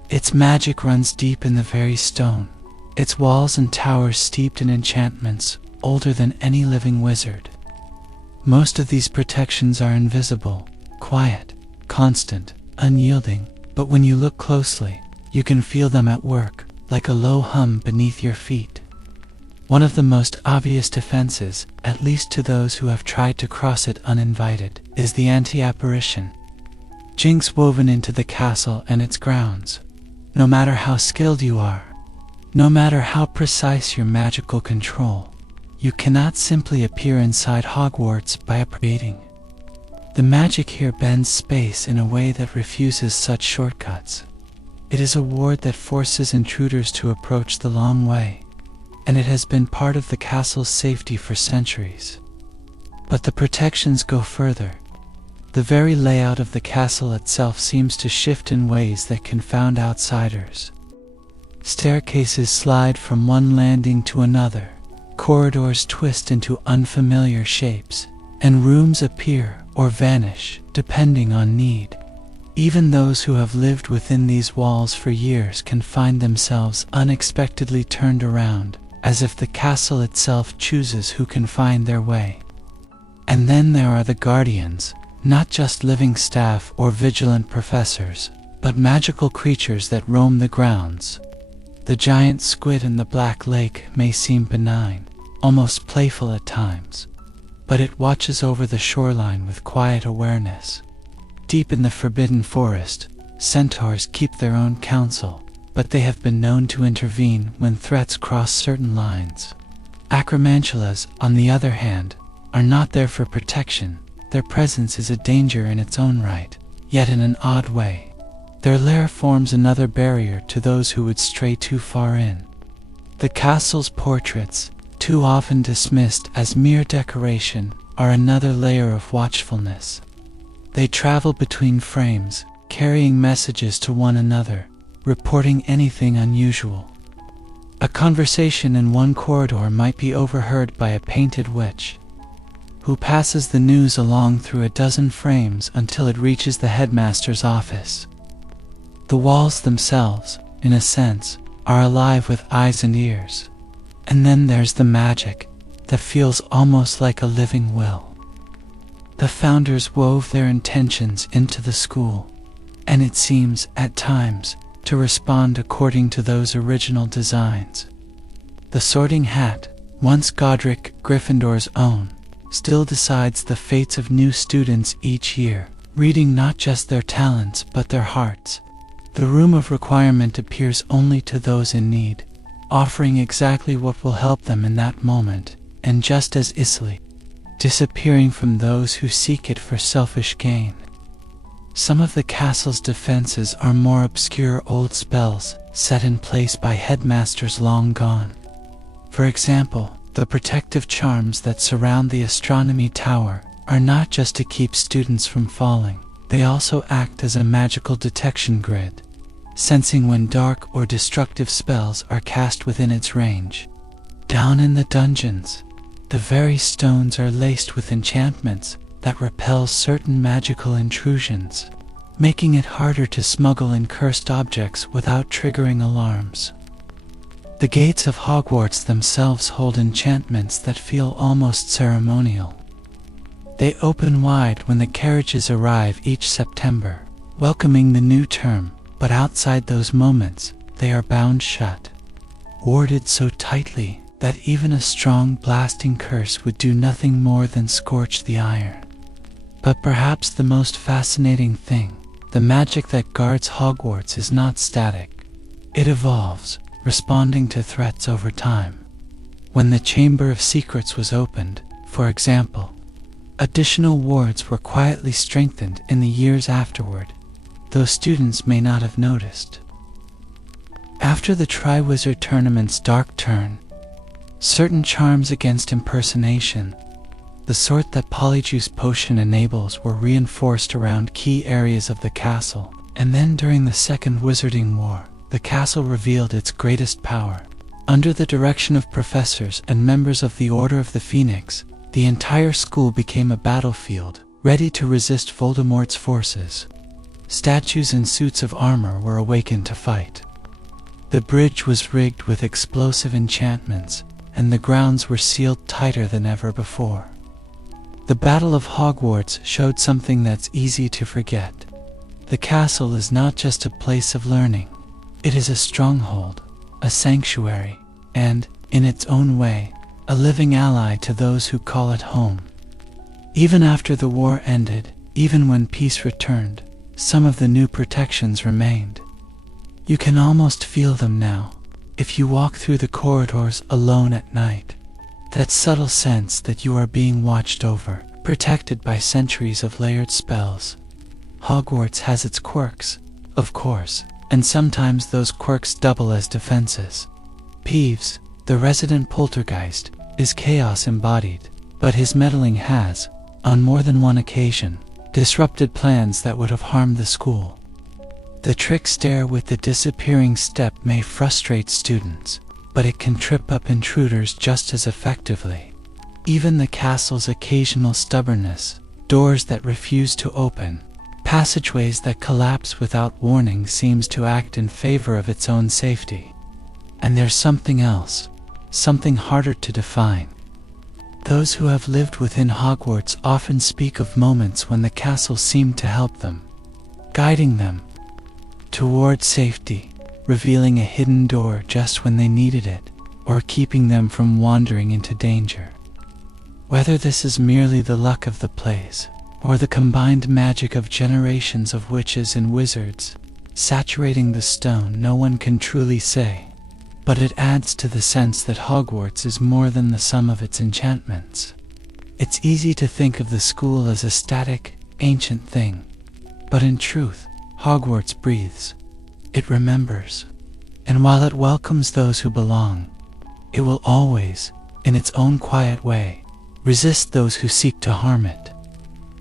Its magic runs deep in the very stone, its walls and towers steeped in enchantments older than any living wizard. Most of these protections are invisible, quiet, constant, unyielding, but when you look closely, you can feel them at work, like a low hum beneath your feet. One of the most obvious defenses, at least to those who have tried to cross it uninvited, is the anti-apparition. Jinx woven into the castle and its grounds. No matter how skilled you are, no matter how precise your magical control, you cannot simply appear inside Hogwarts by apparating. The magic here bends space in a way that refuses such shortcuts. It is a ward that forces intruders to approach the long way, and it has been part of the castle's safety for centuries. But the protections go further. The very layout of the castle itself seems to shift in ways that confound outsiders. Staircases slide from one landing to another, corridors twist into unfamiliar shapes, and rooms appear or vanish depending on need. Even those who have lived within these walls for years can find themselves unexpectedly turned around, as if the castle itself chooses who can find their way. And then there are the guardians, not just living staff or vigilant professors, but magical creatures that roam the grounds. The giant squid in the Black Lake may seem benign, almost playful at times, but it watches over the shoreline with quiet awareness. Deep in the Forbidden Forest, centaurs keep their own counsel, but they have been known to intervene when threats cross certain lines. Acromantulas, on the other hand, are not there for protection. Their presence is a danger in its own right, yet in an odd way. Their lair forms another barrier to those who would stray too far in. The castle's portraits, too often dismissed as mere decoration, are another layer of watchfulness. They travel between frames, carrying messages to one another, reporting anything unusual. A conversation in one corridor might be overheard by a painted witch, who passes the news along through a dozen frames until it reaches the headmaster's office. The walls themselves, in a sense, are alive with eyes and ears. And then there's the magic that feels almost like a living will. The founders wove their intentions into the school, and it seems, at times, to respond according to those original designs. The Sorting Hat, once Godric Gryffindor's own, still decides the fates of new students each year, reading not just their talents but their hearts. The Room of Requirement appears only to those in need, offering exactly what will help them in that moment, and just as easily, disappearing from those who seek it for selfish gain. Some of the castle's defenses are more obscure old spells set in place by headmasters long gone. For example, the protective charms that surround the astronomy tower are not just to keep students from falling, they also act as a magical detection grid, sensing when dark or destructive spells are cast within its range. Down in the dungeons, the very stones are laced with enchantments that repel certain magical intrusions, making it harder to smuggle in cursed objects without triggering alarms. The gates of Hogwarts themselves hold enchantments that feel almost ceremonial. They open wide when the carriages arrive each September, welcoming the new term, but outside those moments, they are bound shut, warded so tightly that even a strong blasting curse would do nothing more than scorch the iron. But perhaps the most fascinating thing, the magic that guards Hogwarts is not static. It evolves, responding to threats over time. When the Chamber of Secrets was opened, for example, additional wards were quietly strengthened in the years afterward, though students may not have noticed. After the Triwizard Tournament's dark turn, certain charms against impersonation, the sort that Polyjuice Potion enables, were reinforced around key areas of the castle, and then during the Second Wizarding War, the castle revealed its greatest power. Under the direction of professors and members of the Order of the Phoenix, the entire school became a battlefield, ready to resist Voldemort's forces. Statues in suits of armor were awakened to fight. The bridge was rigged with explosive enchantments, and the grounds were sealed tighter than ever before. The Battle of Hogwarts showed something that's easy to forget. The castle is not just a place of learning. It is a stronghold, a sanctuary, and, in its own way, a living ally to those who call it home. Even after the war ended, even when peace returned, some of the new protections remained. You can almost feel them now, if you walk through the corridors alone at night. That subtle sense that you are being watched over, protected by centuries of layered spells. Hogwarts has its quirks, of course, and sometimes those quirks double as defenses. Peeves, the resident poltergeist, is chaos embodied, but his meddling has, on more than one occasion, disrupted plans that would have harmed the school. The trickster with the disappearing step may frustrate students, but it can trip up intruders just as effectively. Even the castle's occasional stubbornness, doors that refuse to open, Passageways that collapse without warning seems to act in favor of its own safety. And there's something else, something harder to define. Those who have lived within Hogwarts often speak of moments when the castle seemed to help them, guiding them toward safety, revealing a hidden door just when they needed it, or keeping them from wandering into danger. Whether this is merely the luck of the place, or the combined magic of generations of witches and wizards, saturating the stone, no one can truly say. But it adds to the sense that Hogwarts is more than the sum of its enchantments. It's easy to think of the school as a static, ancient thing. But in truth, Hogwarts breathes. It remembers. And while it welcomes those who belong, it will always, in its own quiet way, resist those who seek to harm it.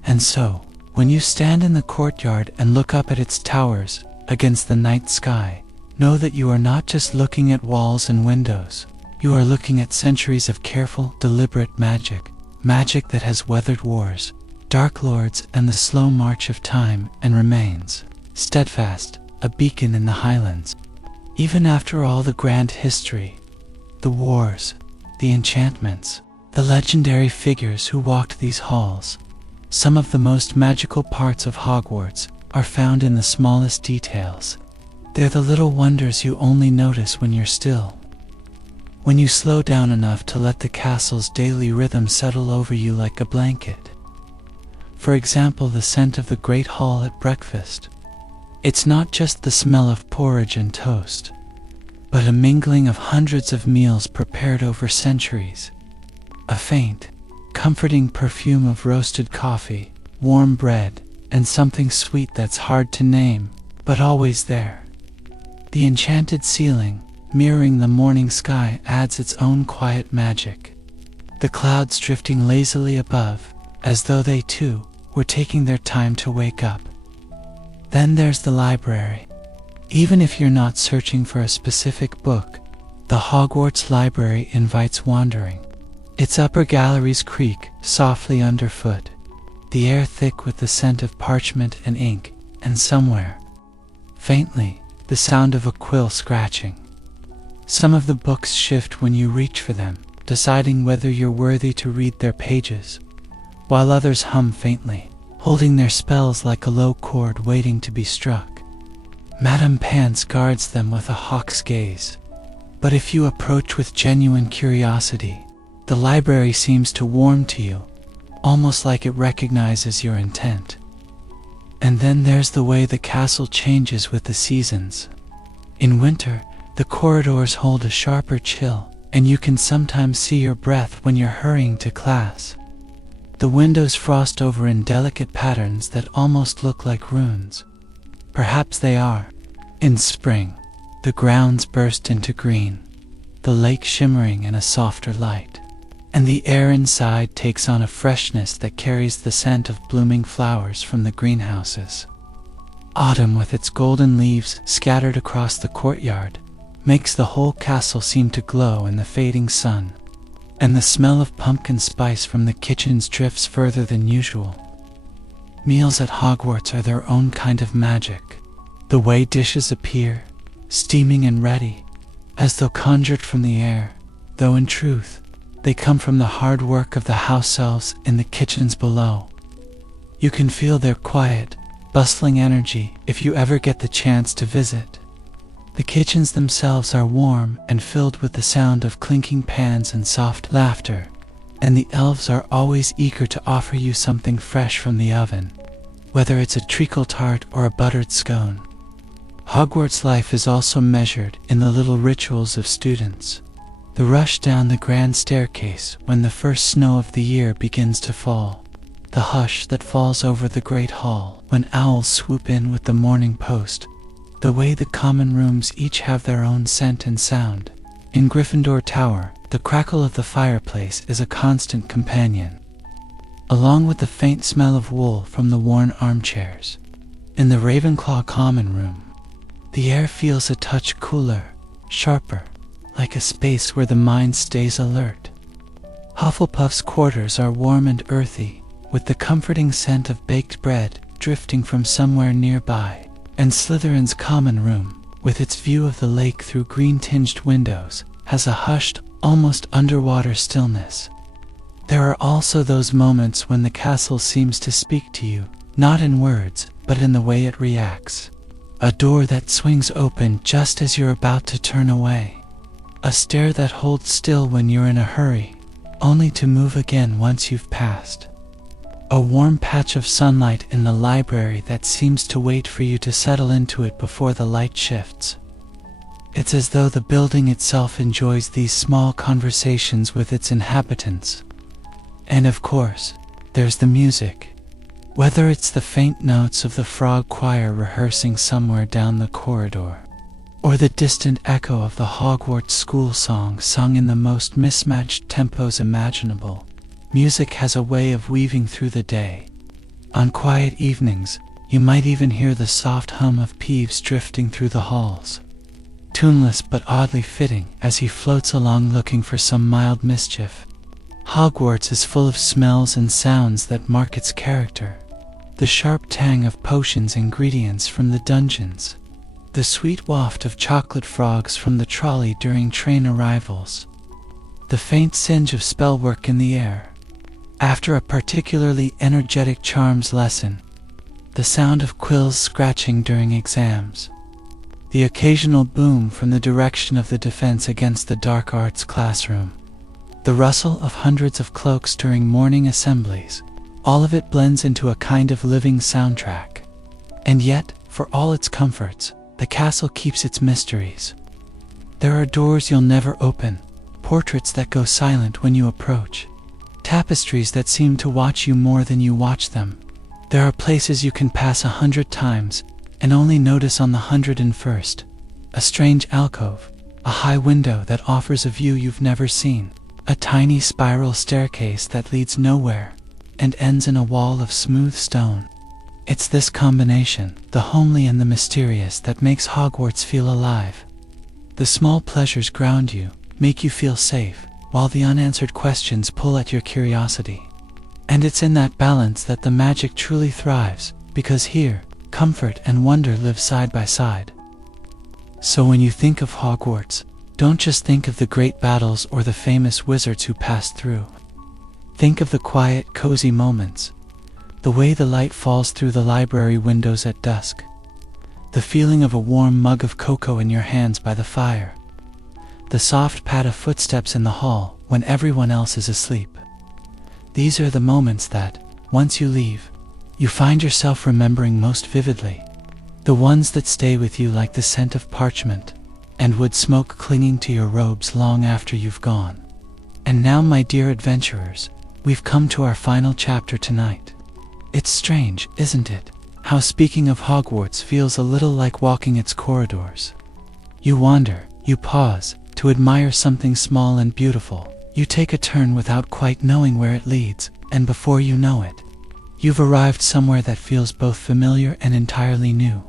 And so, when you stand in the courtyard and look up at its towers against the night sky, know that you are not just looking at walls and windows. You are looking at centuries of careful, deliberate magic, magic that has weathered wars, dark lords, and the slow march of time, and remains steadfast, a beacon in the highlands. Even after all the grand history, the wars, the enchantments, the legendary figures who walked these halls, some of the most magical parts of Hogwarts are found in the smallest details. They're the little wonders you only notice when you're still. When you slow down enough to let the castle's daily rhythm settle over you like a blanket. For example, the scent of the Great Hall at breakfast. It's not just the smell of porridge and toast, but a mingling of hundreds of meals prepared over centuries. A faint, comforting perfume of roasted coffee, warm bread, and something sweet that's hard to name, but always there. The enchanted ceiling, mirroring the morning sky, adds its own quiet magic. The clouds drifting lazily above, as though they too were taking their time to wake up. Then there's the library. Even if you're not searching for a specific book, the Hogwarts library invites wandering. Its upper galleries creak softly underfoot, the air thick with the scent of parchment and ink, and somewhere, faintly, the sound of a quill scratching. Some of the books shift when you reach for them, deciding whether you're worthy to read their pages, while others hum faintly, holding their spells like a low chord waiting to be struck. Madame Pants guards them with a hawk's gaze. But if you approach with genuine curiosity, the library seems to warm to you, almost like it recognizes your intent. And then there's the way the castle changes with the seasons. In winter, the corridors hold a sharper chill, and you can sometimes see your breath when you're hurrying to class. The windows frost over in delicate patterns that almost look like runes. Perhaps they are. In spring, the grounds burst into green, the lake shimmering in a softer light, and the air inside takes on a freshness that carries the scent of blooming flowers from the greenhouses. Autumn, with its golden leaves scattered across the courtyard, makes the whole castle seem to glow in the fading sun, and the smell of pumpkin spice from the kitchens drifts further than usual. Meals at Hogwarts are their own kind of magic. The way dishes appear, steaming and ready, as though conjured from the air, though in truth, they come from the hard work of the house elves in the kitchens below. You can feel their quiet, bustling energy if you ever get the chance to visit. The kitchens themselves are warm and filled with the sound of clinking pans and soft laughter, and the elves are always eager to offer you something fresh from the oven, whether it's a treacle tart or a buttered scone. Hogwarts life is also measured in the little rituals of students. The rush down the grand staircase when the first snow of the year begins to fall. The hush that falls over the great hall when owls swoop in with the morning post. The way the common rooms each have their own scent and sound. In Gryffindor Tower, the crackle of the fireplace is a constant companion, along with the faint smell of wool from the worn armchairs. In the Ravenclaw common room, the air feels a touch cooler, sharper, like a space where the mind stays alert. Hufflepuff's quarters are warm and earthy, with the comforting scent of baked bread drifting from somewhere nearby, and Slytherin's common room, with its view of the lake through green-tinged windows, has a hushed, almost underwater stillness. There are also those moments when the castle seems to speak to you, not in words, but in the way it reacts. A door that swings open just as you're about to turn away. A stair that holds still when you're in a hurry, only to move again once you've passed. A warm patch of sunlight in the library that seems to wait for you to settle into it before the light shifts. It's as though the building itself enjoys these small conversations with its inhabitants. And of course, there's the music. Whether it's the faint notes of the frog choir rehearsing somewhere down the corridor, or the distant echo of the Hogwarts school song sung in the most mismatched tempos imaginable, music has a way of weaving through the day. On quiet evenings, you might even hear the soft hum of Peeves drifting through the halls. Tuneless but oddly fitting as he floats along looking for some mild mischief. Hogwarts is full of smells and sounds that mark its character. The sharp tang of potions ingredients from the dungeons. The sweet waft of chocolate frogs from the trolley during train arrivals. The faint singe of spellwork in the air. After a particularly energetic charms lesson. The sound of quills scratching during exams. The occasional boom from the direction of the defense against the dark arts classroom. The rustle of hundreds of cloaks during morning assemblies. All of it blends into a kind of living soundtrack. And yet, for all its comforts, the castle keeps its mysteries. There are doors you'll never open, portraits that go silent when you approach, tapestries that seem to watch you more than you watch them. There are places you can pass 100 times and only notice on the 101st. A strange alcove, a high window that offers a view you've never seen, a tiny spiral staircase that leads nowhere and ends in a wall of smooth stone. It's this combination, the homely and the mysterious, that makes Hogwarts feel alive. The small pleasures ground you, make you feel safe, while the unanswered questions pull at your curiosity. And it's in that balance that the magic truly thrives, because here, comfort and wonder live side by side. So when you think of Hogwarts, don't just think of the great battles or the famous wizards who passed through. Think of the quiet, cozy moments. The way the light falls through the library windows at dusk. The feeling of a warm mug of cocoa in your hands by the fire. The soft pad of footsteps in the hall when everyone else is asleep. These are the moments that, once you leave, you find yourself remembering most vividly. The ones that stay with you like the scent of parchment and wood smoke clinging to your robes long after you've gone. And now, my dear adventurers, we've come to our final chapter tonight. It's strange, isn't it, how speaking of Hogwarts feels a little like walking its corridors. You wander, you pause, to admire something small and beautiful. You take a turn without quite knowing where it leads, and before you know it, you've arrived somewhere that feels both familiar and entirely new.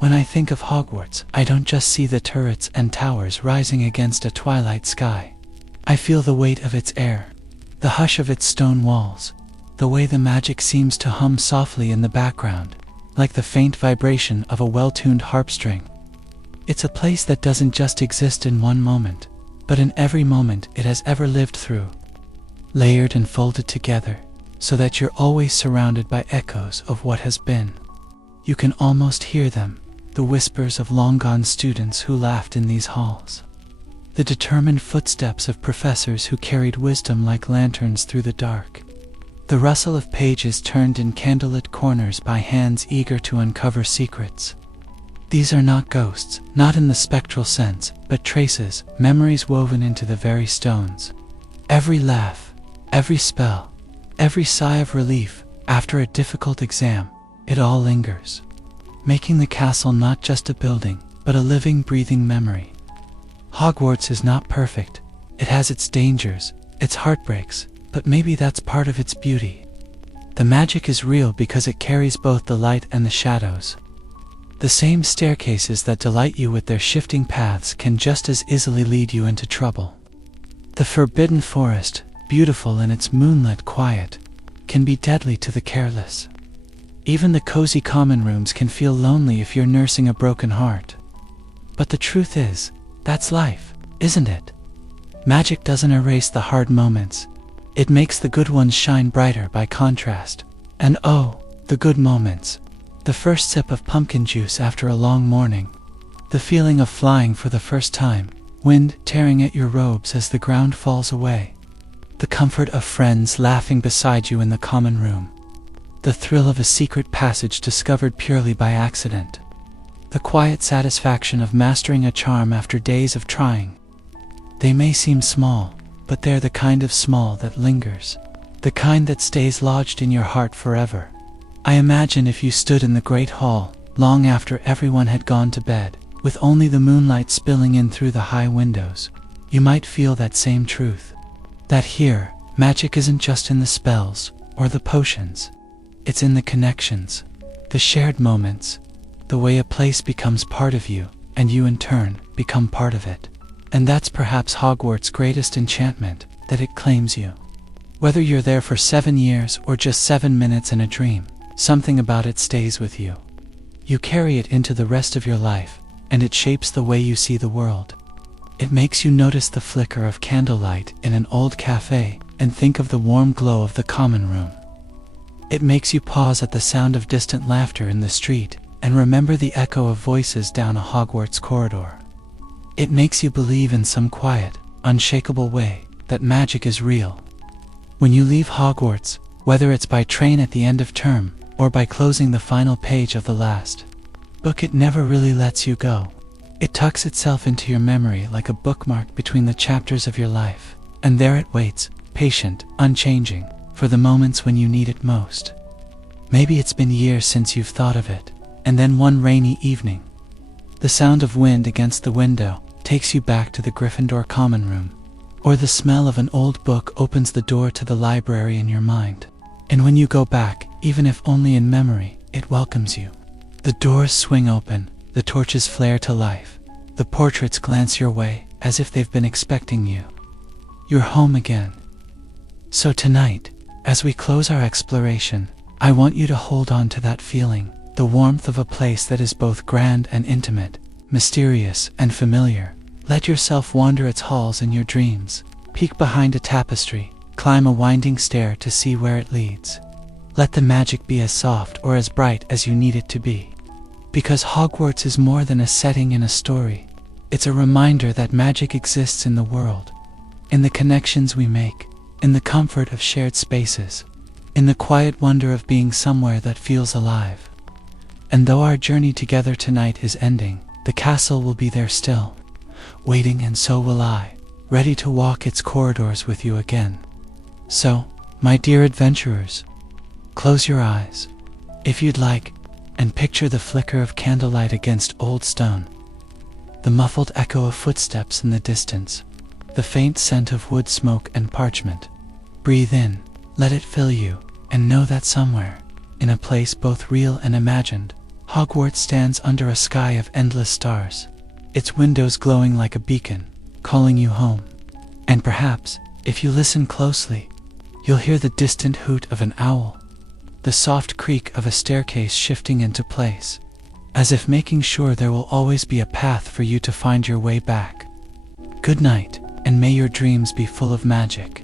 When I think of Hogwarts, I don't just see the turrets and towers rising against a twilight sky. I feel the weight of its air, the hush of its stone walls, the way the magic seems to hum softly in the background, like the faint vibration of a well-tuned harpstring. It's a place that doesn't just exist in one moment, but in every moment it has ever lived through, layered and folded together, so that you're always surrounded by echoes of what has been. You can almost hear them, the whispers of long-gone students who laughed in these halls, the determined footsteps of professors who carried wisdom like lanterns through the dark, the rustle of pages turned in candlelit corners by hands eager to uncover secrets. These are not ghosts, not in the spectral sense, but traces, memories woven into the very stones. Every laugh, every spell, every sigh of relief after a difficult exam, it all lingers, making the castle not just a building, but a living, breathing memory. Hogwarts is not perfect. It has its dangers, its heartbreaks, but maybe that's part of its beauty. The magic is real because it carries both the light and the shadows. The same staircases that delight you with their shifting paths can just as easily lead you into trouble. The Forbidden Forest, beautiful in its moonlit quiet, can be deadly to the careless. Even the cozy common rooms can feel lonely if you're nursing a broken heart. But the truth is, that's life, isn't it? Magic doesn't erase the hard moments. It makes the good ones shine brighter by contrast. And oh, the good moments. The first sip of pumpkin juice after a long morning. The feeling of flying for the first time. Wind tearing at your robes as the ground falls away. The comfort of friends laughing beside you in the common room. The thrill of a secret passage discovered purely by accident. The quiet satisfaction of mastering a charm after days of trying. They may seem small, but they're the kind of small that lingers. The kind that stays lodged in your heart forever. I imagine if you stood in the great hall, long after everyone had gone to bed, with only the moonlight spilling in through the high windows, you might feel that same truth. That here, magic isn't just in the spells or the potions. It's in the connections, the shared moments, the way a place becomes part of you, and you in turn become part of it. And that's perhaps Hogwarts' greatest enchantment, that it claims you. Whether you're there for 7 years or just 7 minutes in a dream, something about it stays with you. You carry it into the rest of your life, and it shapes the way you see the world. It makes you notice the flicker of candlelight in an old cafe and think of the warm glow of the common room. It makes you pause at the sound of distant laughter in the street and remember the echo of voices down a Hogwarts corridor. It makes you believe in some quiet, unshakable way that magic is real. When you leave Hogwarts, whether it's by train at the end of term or by closing the final page of the last book, it never really lets you go. It tucks itself into your memory like a bookmark between the chapters of your life, and there it waits, patient, unchanging, for the moments when you need it most. Maybe it's been years since you've thought of it, and then one rainy evening, the sound of wind against the window takes you back to the Gryffindor common room, or the smell of an old book opens the door to the library in your mind. And when you go back, even if only in memory, it welcomes you. The doors swing open, the torches flare to life, the portraits glance your way as if they've been expecting you. You're home again. So tonight, as we close our exploration, I want you to hold on to that feeling, the warmth of a place that is both grand and intimate, mysterious and familiar. Let yourself wander its halls in your dreams, peek behind a tapestry, climb a winding stair to see where it leads. Let the magic be as soft or as bright as you need it to be. Because Hogwarts is more than a setting in a story. It's a reminder that magic exists in the world, in the connections we make, in the comfort of shared spaces, in the quiet wonder of being somewhere that feels alive. And though our journey together tonight is ending, the castle will be there still, waiting, and so will I, ready to walk its corridors with you again. So, my dear adventurers, close your eyes, if you'd like, and picture the flicker of candlelight against old stone, the muffled echo of footsteps in the distance, the faint scent of wood smoke and parchment. Breathe in, let it fill you, and know that somewhere, in a place both real and imagined, Hogwarts stands under a sky of endless stars, its windows glowing like a beacon, calling you home. And perhaps, if you listen closely, you'll hear the distant hoot of an owl, the soft creak of a staircase shifting into place, as if making sure there will always be a path for you to find your way back. Good night, and may your dreams be full of magic.